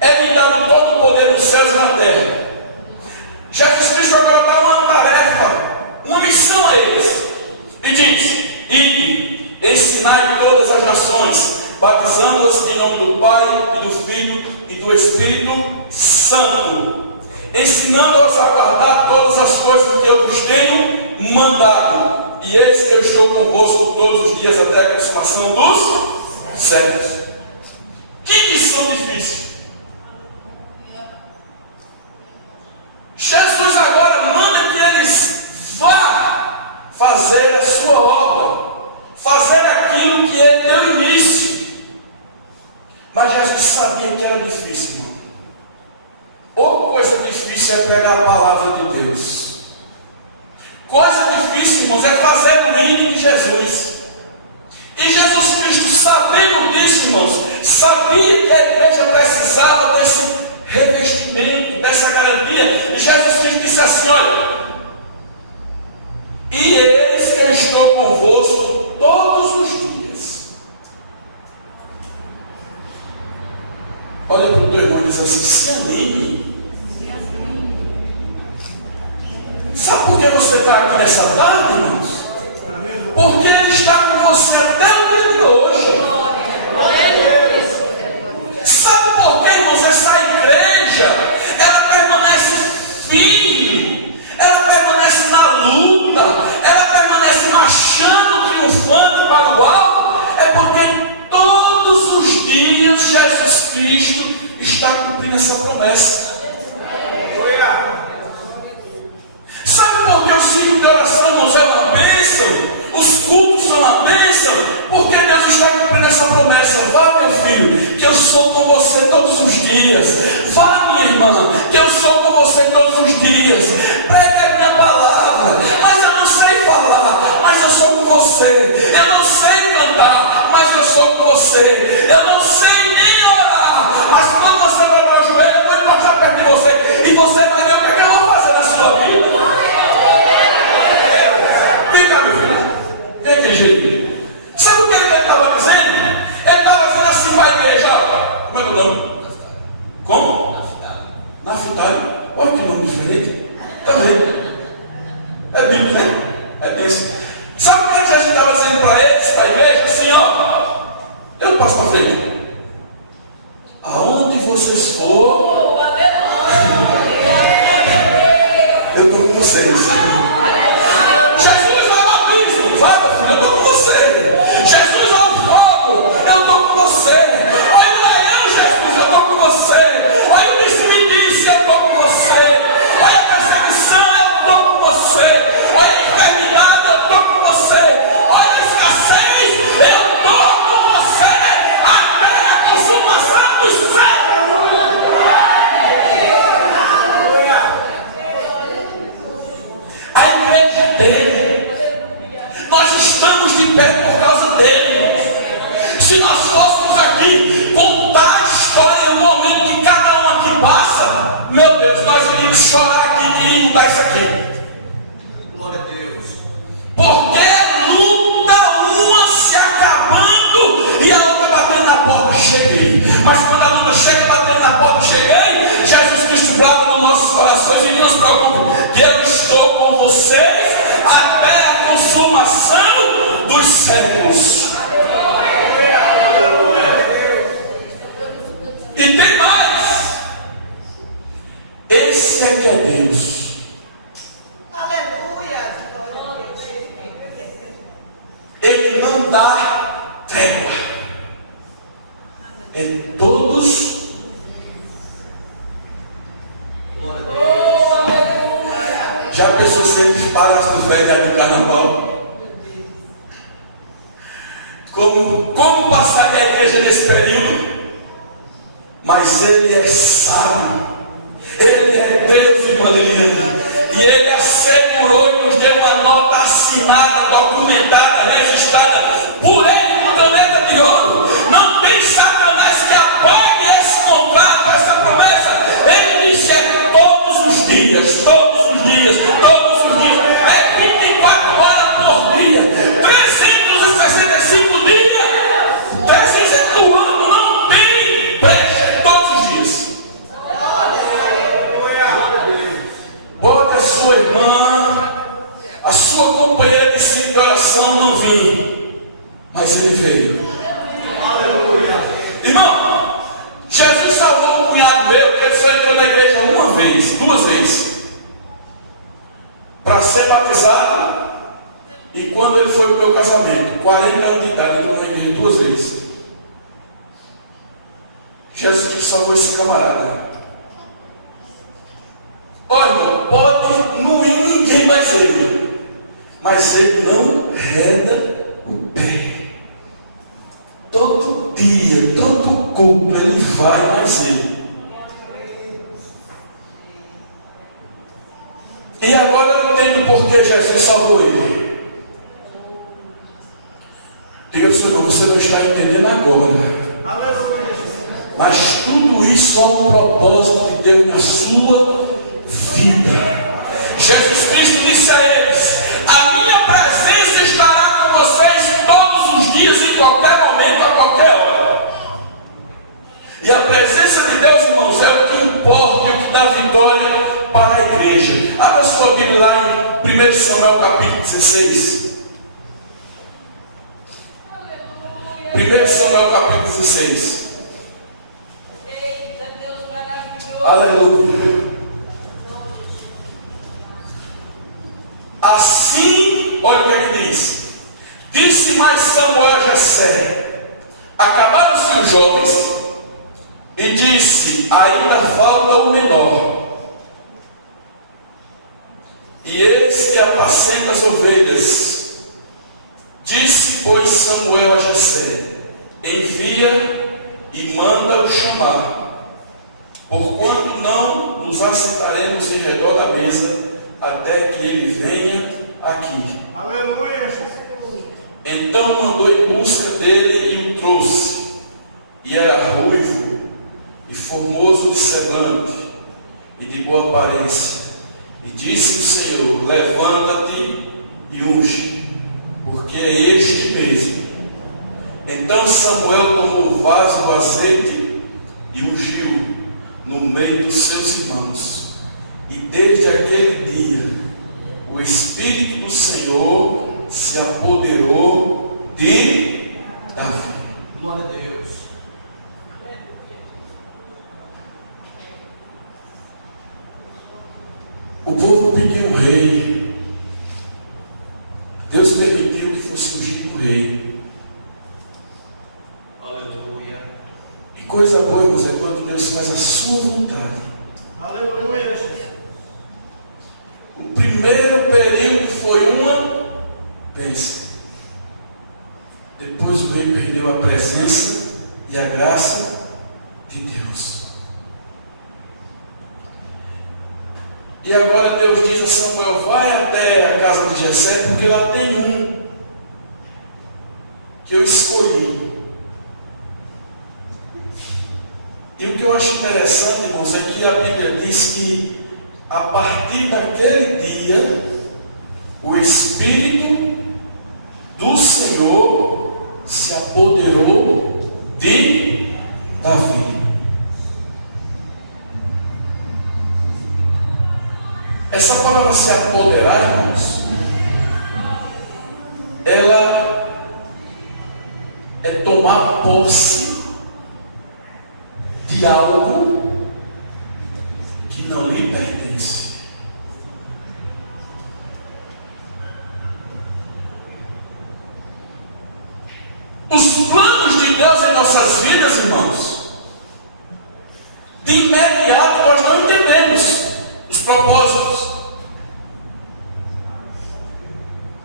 é-me dado todo o poder dos céus e na terra. Jesus Cristo agora dá uma tarefa, uma missão a eles. E diz: ide, ensinai todas as nações, batizando-as em nome do Pai e do Filho e do Espírito Santo, ensinando-as a guardar todas as coisas que eu vos tenho mandado. E eis que eu estou convosco todos os dias até a consumação dos séculos. Que missão difícil! Jesus agora manda que eles vá fazer a sua obra, fazer aquilo que ele deu início. Mas Jesus sabia que era difícil, irmão. Ou coisa difícil é pegar a palavra de Deus. Coisa difícil, irmãos, é fazer o hino de Jesus. E Jesus Cristo, sabendo disso, irmãos, sabia que a igreja precisava desse revestimento, dessa garantia. E Jesus Cristo disse assim: olha, e eis que eu estou convosco todos os dias. Olha para o teu irmão e diz assim: se anime. Sabe por que você está aqui nessa tarde, irmãos? Porque Ele está com você até o dia de hoje. Sabe por que, irmãos, essa igreja, ela permanece firme, ela permanece na luta, ela permanece marchando, triunfando para o alto? É porque todos os dias Jesus Cristo está cumprindo essa promessa. Sabe por que o ciclo de oração, irmãos, é uma bênção? Os cultos são uma bênção? Porque Deus está cumprindo essa promessa. Vá, meu filho, que eu sou com você todos os dias. Vá, minha irmã, que eu sou com você todos os dias. Pregue a minha palavra, mas eu não sei falar, mas eu sou com você. Eu não sei cantar, mas eu sou com você. Eu não sei nem orar, mas quando você vai para o joelho, eu vou encostar perto de você e você vai ver o que eu vou fazer na sua vida. Vem cá, meu filho. Vem aquele jeito. Sabe o que ele estava dizendo? Ele estava dizendo assim para a igreja: como é que é o nome? Como? Naftali. Olha que nome diferente. Está vendo? É bíblico, né? É bem assim. Sabe o que Jesus estava dizendo para eles, para a igreja? Assim, ó. Eu passo para frente. Aonde vocês for, eu estou com vocês. Jesus vai ao abismo, vai, meu filho, eu estou com você. Jesus vai ao fogo, eu estou com você. Olha o leão, Jesus, eu estou com você. Olha o disse-me-disse, eu estou com você. Olha a perseguição, eu estou com você. Olha a enfermidade, eu estou com você. Olha a escassez, eu estou com você. Até a consumação dos séculos. A igreja dele. Nós estamos de pé por causa dele. Se nós fôssemos aqui contar a história e o momento que cada um aqui passa, meu Deus, nós iríamos chorar aqui e inundar isso aqui. Glória a Deus. Porque luta uma se acabando e a outra batendo na porta, cheguei. Mas quando a luta chega batendo na porta, cheguei, Jesus Cristo brava nos nossos corações e não se preocupe, que eu estou com vocês até a consumação dos séculos. E tem mais. Esse é que é Deus. Aleluia. Ele não dá trégua em todos. Já pensou se ele dispara os velhos de carnaval? Como passaria a igreja nesse período? Mas ele é sábio. Ele é Deus, irmã Liliane. E ele assegurou e nos deu uma nota assinada, documentada, registrada por ele com caneta de ouro. Não tem Satanás que apague esse contrato, essa promessa. Ele disse: é todos os dias, todos os dias, todos os dias. de oração não vinha, mas ele veio. Irmão, Jesus salvou um cunhado meu que ele só entrou na igreja uma vez, 2 vezes, para ser batizado. E quando ele foi para o meu casamento, 40 anos de idade, entrou na igreja 2 vezes. Jesus salvou esse camarada. Olha, pode não ir ninguém mais ele, mas ele não reda o pé. Todo dia, todo culto ele vai mais ele. E agora eu entendo por que Jesus salvou ele. Diga para o seu irmão, você não está entendendo agora. Mas tudo isso há um propósito de Deus na sua vida. Jesus Cristo disse a eles: a minha presença estará com vocês todos os dias, em qualquer momento, a qualquer hora. E a presença de Deus, irmãos, é o que importa e o que dá vitória para a igreja. Abra sua Bíblia lá em 1 Samuel capítulo 16. 1 Samuel capítulo 16. Aleluia. Assim, olha o que ele diz. Disse mais Samuel a Jessé: acabaram-se os jovens, e disse: ainda falta o menor. E eis que apacenta as ovelhas. Disse, pois, Samuel a Jessé: envia e manda-o chamar, porquanto não nos assentaremos em redor da mesa até que ele venha aqui. Aleluia. Então mandou em busca dele e o trouxe. E era ruivo e formoso de semblante e de boa aparência. E disse o Senhor: levanta-te e unge, porque é este mesmo. Então Samuel tomou o vaso do azeite e ungiu no meio dos seus irmãos. E desde aquele dia, o Espírito do Senhor se apoderou de Davi. Glória a Deus. O povo pediu um rei. Deus permitiu que fosse ungido o rei. Aleluia. E coisa boa, irmãos, é quando Deus faz a sua vontade. Aleluia. O primeiro período foi uma bênção. Depois o rei perdeu a presença e a graça de Deus. E agora Deus diz a Samuel: vai até a casa de Jessé, porque lá tem um que eu escolhi. E o que eu acho interessante, irmãos, é que a Bíblia diz que a partir daquele dia, o Espírito do Senhor se apoderou de Davi. Essa palavra se apoderar, irmãos, ela é tomar posse de algo que não lhe pertence. Os planos de Deus em nossas vidas, irmãos, de imediato nós não entendemos os propósitos.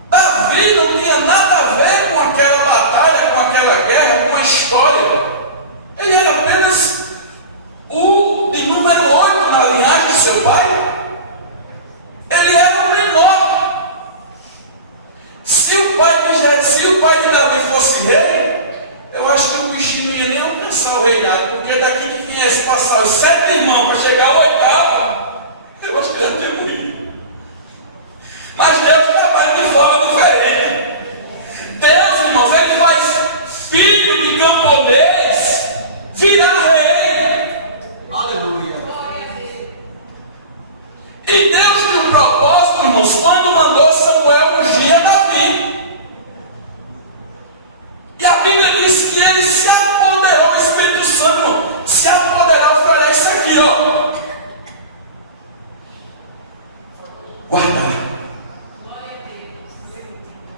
Davi não tinha nada a ver com aquela batalha, com aquela guerra, com a história. Ele era apenas o de número 8 na linhagem de seu pai. Ele era o menor. Se o pai de Davi fosse rei, eu acho que o bichinho não ia nem alcançar o reinado.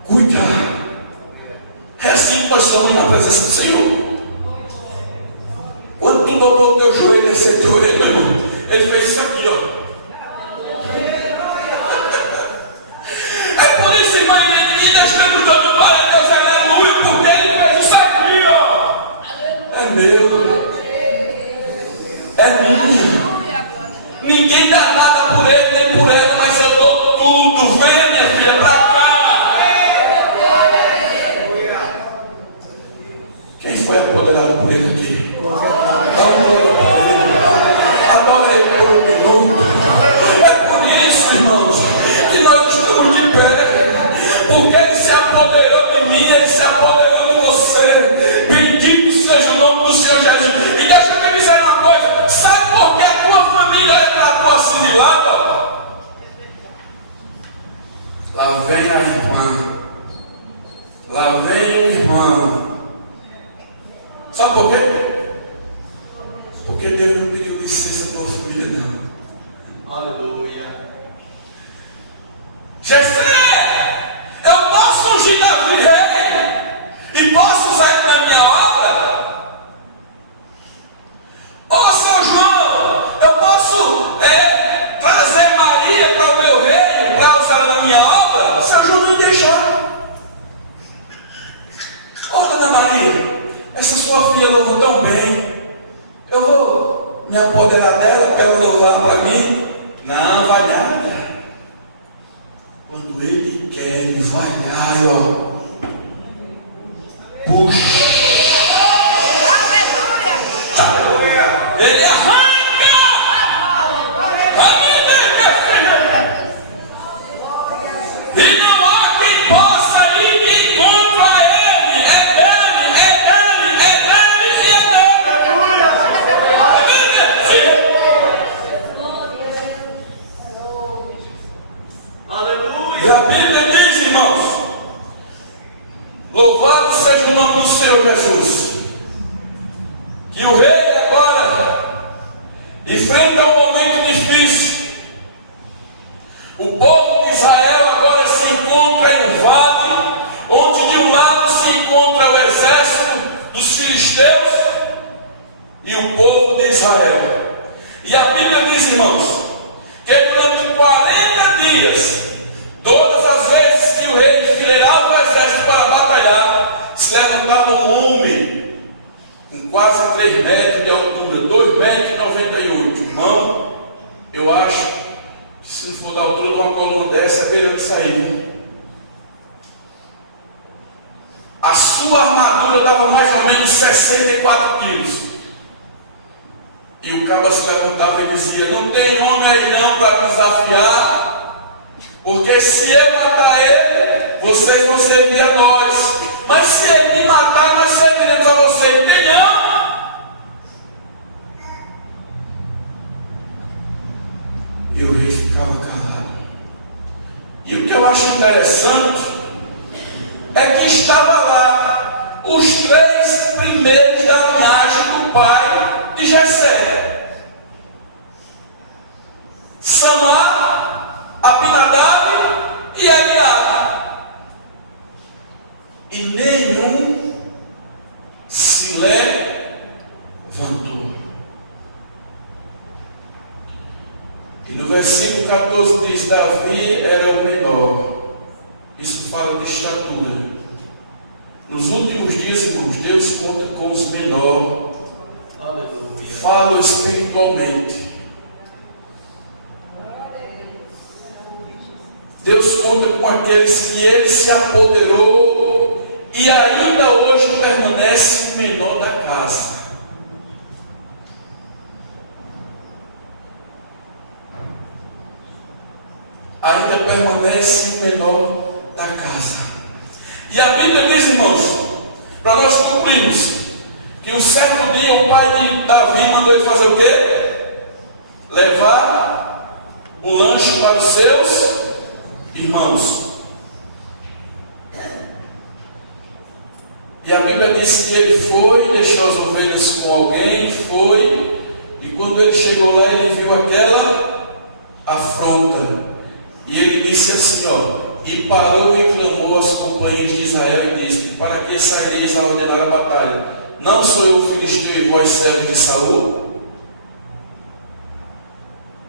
cuida. É assim que nós estamos na presença do Senhor. Quando tu dobrou o teu joelho e aceitou Ele, meu irmão, Ele fez isso aqui, ó. É por isso, irmã, que nós estamos dando glória a Deus, aleluia, porque Ele fez isso aqui, ó. É meu, é minha. Ninguém dá nada por ele, nem por ela, mas eu dou tudo. Vem, minha filha, pra cá. Quem foi apoderado por ele aqui? Adora ele por um minuto. É por isso, irmãos, que nós estamos de pé. Porque ele se apoderou de mim, ele se apoderou de você. Bendito seja o nome do Senhor Jesus. E deixa eu me dizer uma coisa. Sabe por que a tua família é para a tua assimilada? Lá vem a irmã. Lá vem o irmão. Sabe por quê? Porque Deus não pediu licença para a família, não. Aleluia. Jessé, eu posso ungir Davi rei e posso usar ele na minha obra? Ô, seu João, eu posso trazer Maria para o meu reino, para usar na minha obra? Seu João não deixar. Ô, dona Maria, essa sua filha louva tão bem. Eu vou me apoderar dela para ela louvar para mim? Não, vai nada. Quando ele quer, ele vai dar, ó. Puxa. Ele arranca. E não há quem possa ir contra ele. É dele, é dele, é dele e é dele. E a Bíblia diz, irmãos, louvado seja o nome do Senhor Jesus, que o rei agora enfrenta um momento difícil. O povo de Israel agora se encontra em um vale, onde de um lado se encontra o exército dos filisteus e o povo de Israel. E a Bíblia diz, irmãos, que durante 40 dias, todas as vezes que o rei enfileirava o exército para batalhar, se levantava um homem com quase 3 metros de altura, 2,98 metros. Irmão, eu acho que se não for da altura de uma coluna dessa, é querendo sair. A sua armadura dava mais ou menos 64 quilos. E o cabo se levantava e dizia: não tem homem aí não para desafiar, porque se eu matar ele, vocês vão servir a nós. Mas se ele me matar, nós serviremos a você. Entendeu? E o rei ficava calado. E o que eu acho interessante é que estava lá os 3 primeiros da linhagem do pai de Jessé: Samar, Abinadab e Eliabe. E nenhum se levantou. E no versículo 14 diz: Davi era o menor. Isso fala de estatura. Nos últimos dias, irmãos, Deus conta com os menores. Fala espiritualmente. Deus conta com aqueles que Ele se apoderou e ainda hoje permanece o menor da casa. Ainda permanece o menor da casa. E a Bíblia diz, irmãos, para nós cumprirmos, que um certo dia o pai de Davi mandou ele fazer o quê? Levar o lanche para os seus irmãos. E a Bíblia diz que ele foi, deixou as ovelhas com alguém, foi, e quando ele chegou lá, ele viu aquela afronta. E ele disse assim, ó: e parou e clamou chamou as companhias de Israel e disse: para que saireis a ordenar a batalha? Não sou eu filisteu e vós servos de Saul?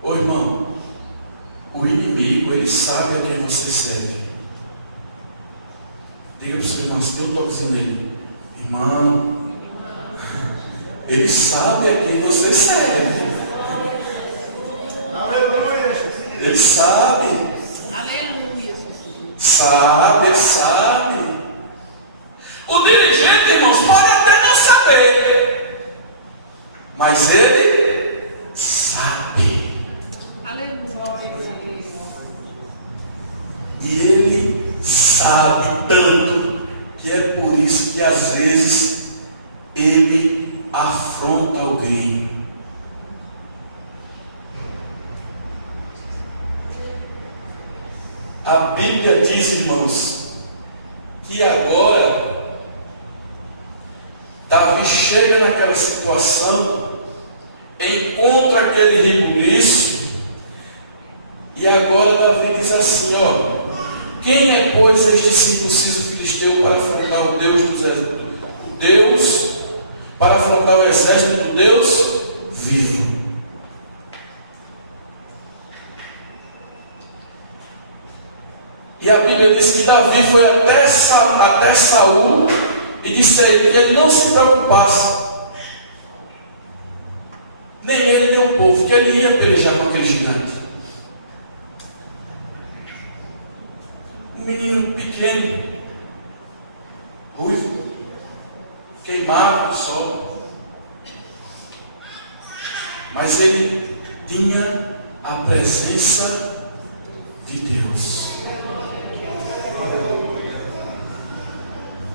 Ô irmão, o inimigo, ele sabe a quem você serve. Diga para o seu irmão, se dê um toquezinho nele: irmão, ele sabe a quem você serve. Aleluia. Ele sabe. Sabe, ele sabe. O dirigente, irmãos, pode até não saber, mas ele sabe. E ele sabe tanto que é por isso que às vezes ele afronta alguém. A Bíblia diz, irmãos, que agora Davi chega naquela situação, encontra aquele ribuliço, e agora Davi diz assim: ó, quem é, pois, este circunciso filisteu para afrontar o Deus dos exércitos? O Deus, para afrontar o exército do Deus vivo. E a Bíblia diz que Davi foi até Saul e disse a ele que ele não se preocupasse, nem ele nem o povo, que ele ia pelejar com aquele gigante. Um menino pequeno, ruivo, queimado no sol, mas ele tinha a presença de Deus.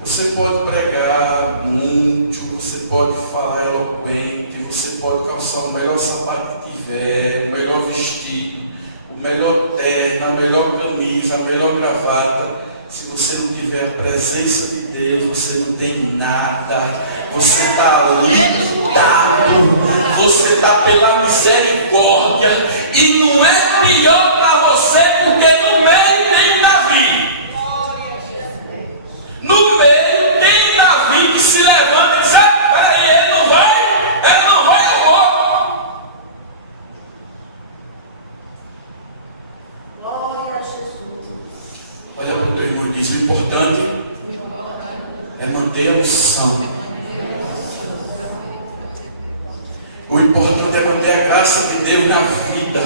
Você pode pregar muito, você pode falar eloquente, você pode calçar o melhor sapato que tiver, o melhor vestido, o melhor terno, a melhor camisa, a melhor gravata. Se você não tiver a presença de Deus, você não tem nada. Você está limitado, você está pela misericórdia. E não é pior para você, porque no meio tem um Davi. No meio tem Davi que se levanta e diz: peraí, ele não vai, eu vou. Glória a Jesus. Olha para o teu irmão e diz: o importante é manter a unção. O importante é manter a graça de Deus na vida.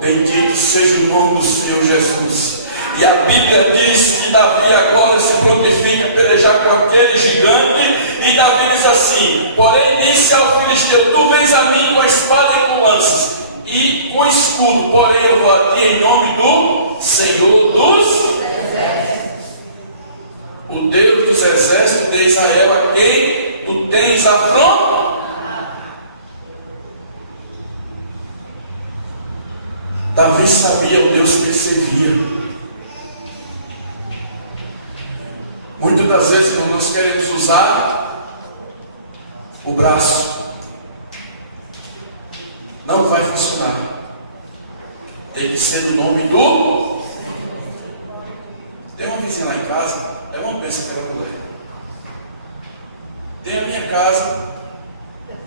Bendito seja o nome do Senhor Jesus. E a Bíblia diz que Davi agora se prontifica a pelejar com aquele gigante. E Davi diz assim: porém disse ao filisteu: tu vens a mim com a espada e com lanças e com escudo, porém eu vou a ti em nome do Senhor dos exércitos, o Deus dos exércitos de Israel, a quem tu tens afrontado. Davi sabia o Deus que ele servia. Muitas das vezes nós queremos usar o braço. Não vai funcionar. Tem que ser no nome do... Tem uma vizinha lá em casa, é uma bênção que ela vai lá. Tem a minha casa,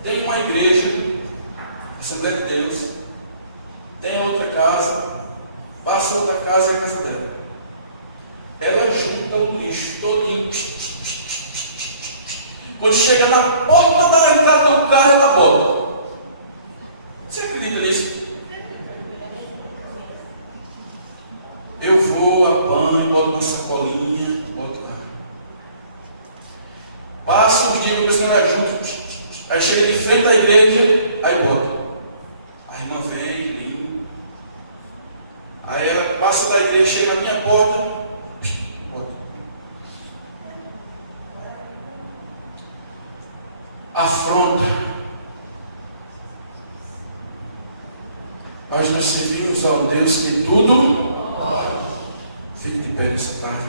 tem uma igreja, Assembleia de Deus, tem a outra casa, passa a outra casa e a casa dela. Ela junta o lixo todinho. Quando chega na porta da entrada do carro, ela bota. Você acredita nisso? Eu vou, apanho, boto uma sacolinha, boto lá. Passa uns dias, eu penso que ela junta. Aí chega de frente à igreja, aí bota. A irmã vem, limpa. Aí ela passa da igreja, chega na minha porta. Afronta. Mas nós servimos ao Deus que tudo. Fique de pé nessa tarde.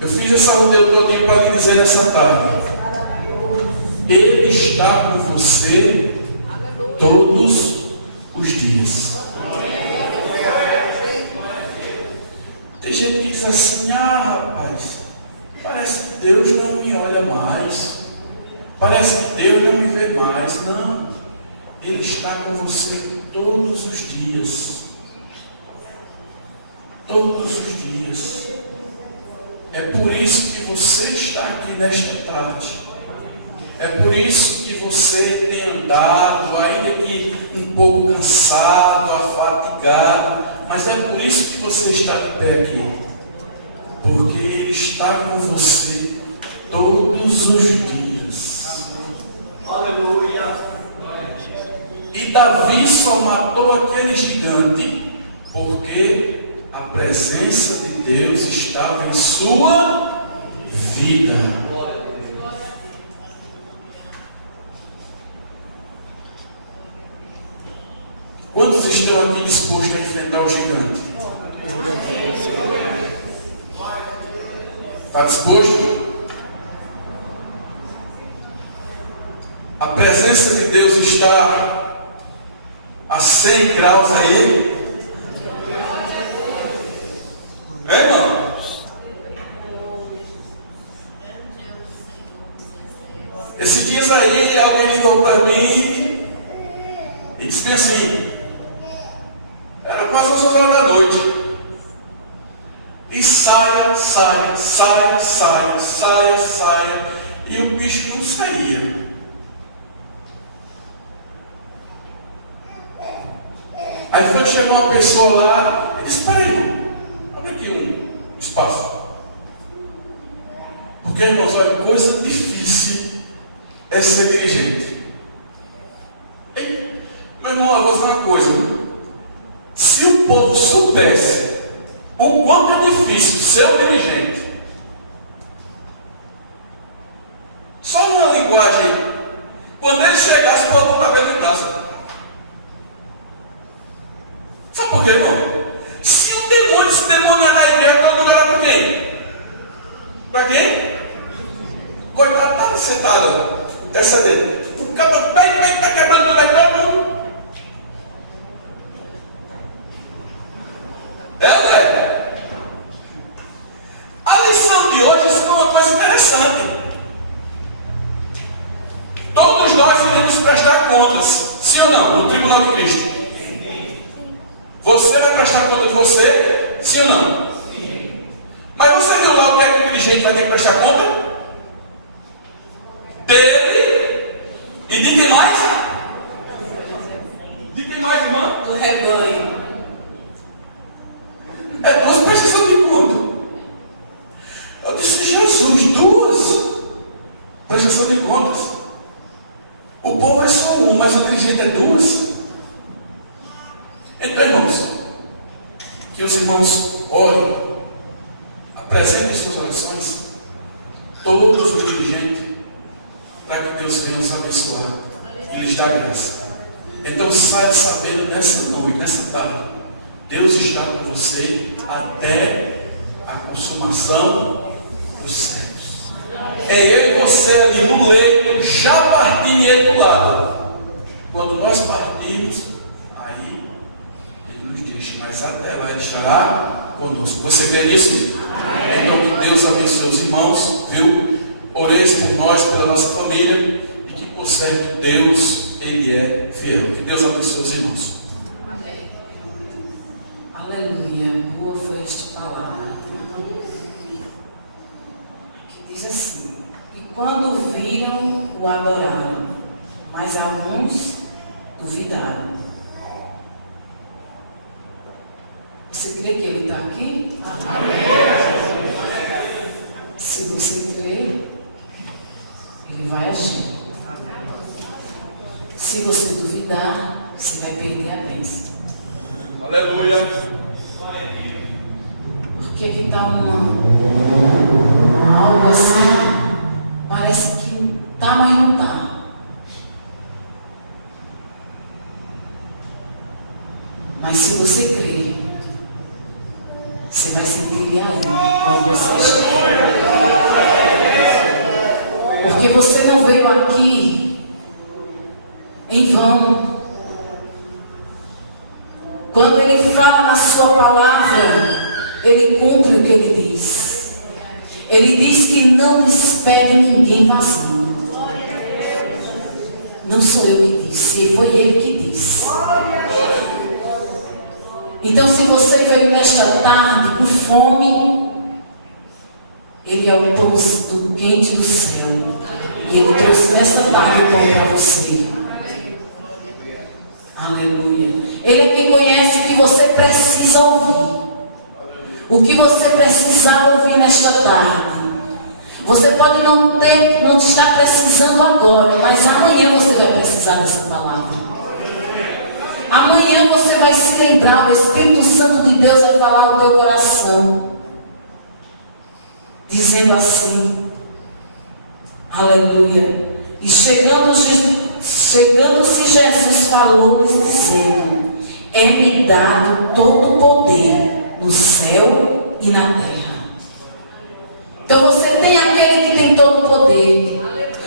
Eu fiz essa rodeio todinho para lhe dizer nessa tarde: Ele está com você todos os dias. diz assim: ah, rapaz, parece que Deus não me olha mais, parece que Deus não me vê mais. Não, Ele está com você todos os dias. Todos os dias. É por isso que você está aqui nesta tarde. É por isso que você tem andado, ainda que um pouco cansado, afatigado, mas é por isso que você está de pé aqui. Porque Ele está com você todos os dias. Aleluia. E Davi só matou aquele gigante porque a presença de Deus estava em sua vida. Quantos estão aqui dispostos a enfrentar o gigante? Está disposto? A presença de Deus está a 100 graus aí. É, irmão? Esses dias aí, alguém ligou para mim e disse assim, era quase 11 horas da noite. E saia. E o bicho não saía. Aí foi chegou uma pessoa lá e disse, espera aí, abre aqui um espaço. Porque, irmãos, olha, coisa difícil é ser dirigente. Ei, meu irmão, eu vou dizer uma coisa. Se o povo soubesse o quanto é difícil ser um dirigente, só numa linguagem, quando ele chegasse, o povo não estava em praça. Sabe por quê, irmão? Se o demônio se demoniar na igreja, todo lugar era para quem? Para quem? Coitado, está sentado, essa dele. O cabra está quebrando tudo aí, todo mundo. É, André? A lição de hoje é uma coisa interessante. Todos nós iremos prestar contas, sim ou não, no tribunal de Cristo. Você vai prestar conta de você, sim ou não? Mas você viu lá o que é que o dirigente vai ter que prestar conta? Dele e de quem mais? De quem mais, irmã? Do rebanho. É duas prestações de conta. Eu disse, Jesus, duas prestações de contas. O povo é só um, mas o dirigente é duas. Então, irmãos, que os irmãos orem, apresentem suas orações, todos os dirigentes, para que Deus venha nos abençoar e lhes dar graça. Então saia sabendo nessa noite, nessa tarde, Deus está com você até a consumação dos séculos. É eu e você ali no leito, já partindo e ele do lado. Quando nós partirmos, aí ele nos deixa, mas até lá ele estará conosco. Você crê nisso? Então que Deus abençoe os irmãos, viu? Oreis por nós, pela nossa família, e que por certo Deus, Ele é fiel. Que Deus abençoe os irmãos. Aleluia, boa foi esta palavra. Que diz assim, que quando viram, o adoraram, mas alguns duvidaram. Você crê que Ele está aqui? Amém. Se você crê, Ele vai agir. Se você duvidar, você vai perder a bênção. Aleluia. Porque aqui está algo assim, parece que está, mas não está. Mas se você crer, você vai sentir Ele aí, quando você estiver. Porque você não veio aqui em vão. Quando Ele fala na sua palavra, Ele cumpre o que Ele diz. não despede ninguém vazio. Não sou eu que disse, foi Ele que disse. Então, se você veio nesta tarde com fome, Ele é o pão do quente do céu. E Ele trouxe nesta tarde o pão para você. Aleluia. Ele é quem conhece o que você precisa ouvir. O que você precisava ouvir nesta tarde. Você pode não estar precisando agora, mas amanhã você vai precisar dessa palavra. Amanhã você vai se lembrar, o Espírito Santo de Deus vai falar ao teu coração. Dizendo assim, aleluia. E chegando-se Jesus falou-lhes dizendo, é-me dado todo o poder no céu e na terra. Então você tem aquele que tem todo o poder.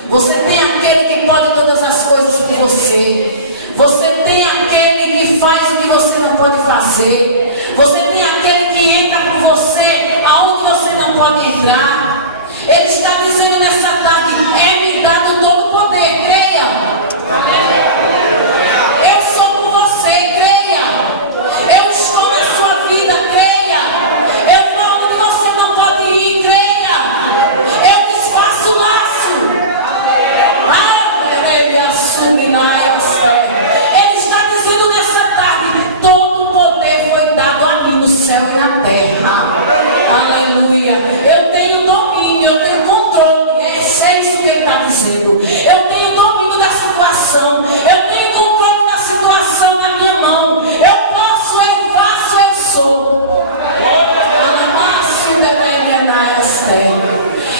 Você tem aquele que pode todas as coisas por você. Você tem aquele que faz o que você não pode fazer. Você tem aquele que entra por você aonde você não pode entrar. Ele está dizendo nessa tarde, é-me dado todo o poder, creia. Eu sou por você, creia. Eu estou na sua vida, creia. Eu vou onde você não pode ir, creia. Eu desfaço o laço. Ele está dizendo nessa tarde, todo o poder foi dado a mim no céu e na terra. Aleluia. Eu tenho domínio, eu tenho controle. É isso que ele está dizendo. Eu tenho domínio da situação. Eu tenho controle da situação na minha mão. Eu posso, eu faço, eu sou.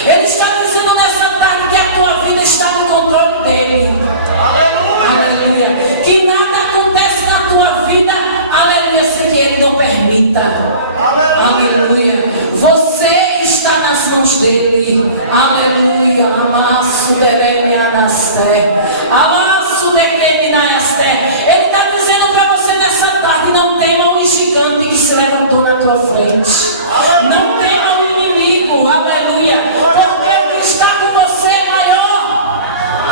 Ele está dizendo nessa tarde que a tua vida está no controle dele. Aleluia. Que nada acontece na tua vida, aleluia, sem que ele não permita. Aleluia. Você está nas mãos dele. Aleluia. Amasso deremianasté. Amasso decriminasté. Ele está dizendo para você nessa tarde, não tema o gigante que se levantou na tua frente. Não tema o inimigo. Aleluia. Porque o que está com você é maior.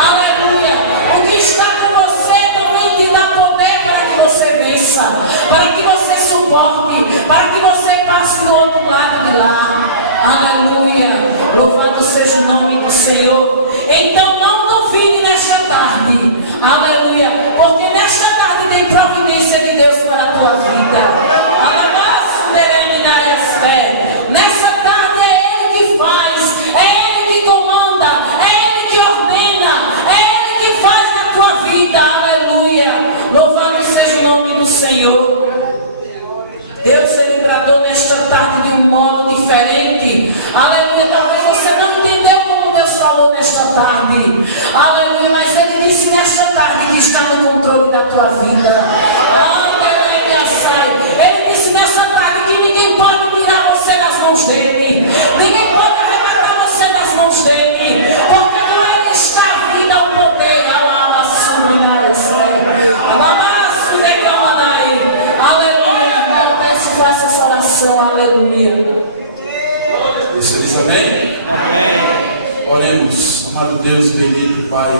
Aleluia. O que está com você também te dá poder para que você vença, para que você suporte, para que você passe do outro lado de lá. Aleluia. Louvado seja o nome do Senhor. Então não duvide nesta tarde. Aleluia. Porque nesta tarde tem providência de Deus para a tua vida. Nessa tarde é Ele que faz, é Ele que comanda, é Ele que ordena, é Ele que faz na tua vida. Aleluia. Louvado seja o nome do Senhor. Deus, Ele bradou nesta tarde de um modo diferente. Aleluia. Talvez você não entendeu como Deus falou nesta tarde. Aleluia. Mas Ele disse nesta tarde que está no controle da tua vida. Ele disse nessa tarde que ninguém pode tirar você das mãos dele. Ninguém pode arrebatar você das mãos dele. Porque com Ele está a vida, o poder. Aleluia. Comece e faça essa oração. Aleluia. Você diz amém? Oremos, amado Deus, bendito Pai.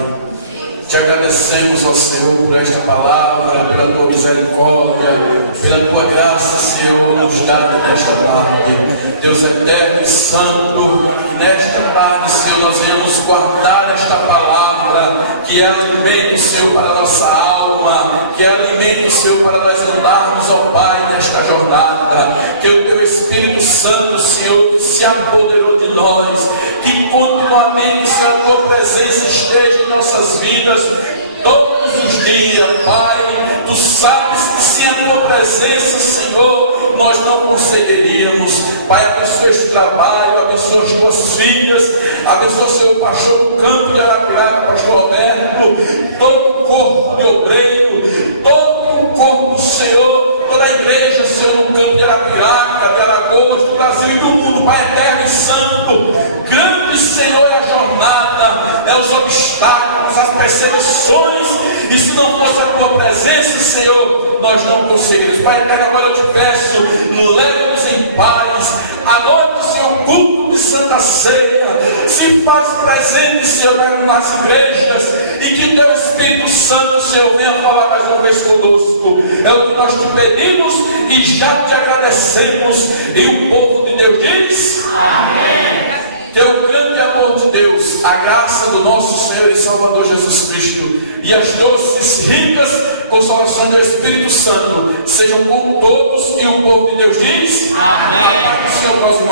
Te agradecemos, ó Senhor, por esta palavra, pela tua misericórdia, pela tua graça, Senhor, nos dada nesta tarde. Deus eterno e santo, que nesta tarde, Senhor, nós venhamos guardar esta palavra, que é alimento, Senhor, para a nossa alma, que é alimento, Senhor, para nós andarmos, ó Pai, nesta jornada. Que o teu Espírito Santo, Senhor, que se apoderou de nós, que continuamente, Senhor, a tua presença esteja em nossas vidas, todos os dias, Pai. Tu sabes que sem a tua presença, Senhor, nós não conseguiríamos. Pai, abençoa este trabalho, abençoa as tuas filhas, abençoa, Senhor, o pastor do campo de Arapiraca, pastor Roberto, todo o corpo de obreiro, todo o corpo, Senhor, toda a igreja, Senhor, no campo de Arapiraca, de Alagoas, do Brasil e do mundo, Pai eterno e santo. Grande, Senhor, é a jornada, é os obstáculos, as perseguições, e se não fosse a tua presença, Senhor, nós não conseguiríamos. Pai eterno, agora eu te peço, leva-nos em paz. À noite, Senhor, culto de Santa Ceia se faz presente, Senhor, nas igrejas, e que Teu Espírito Santo, Senhor, venha falar mais uma vez conosco. É o que nós te pedimos e já te agradecemos. E o povo de Deus diz: amém. Teu grande amor de Deus, a graça do nosso Senhor e Salvador Jesus Cristo e as doces, ricas consolações do Espírito Santo sejam com todos, e o povo de Deus diz: amém. A paz do Senhor, meus irmãos.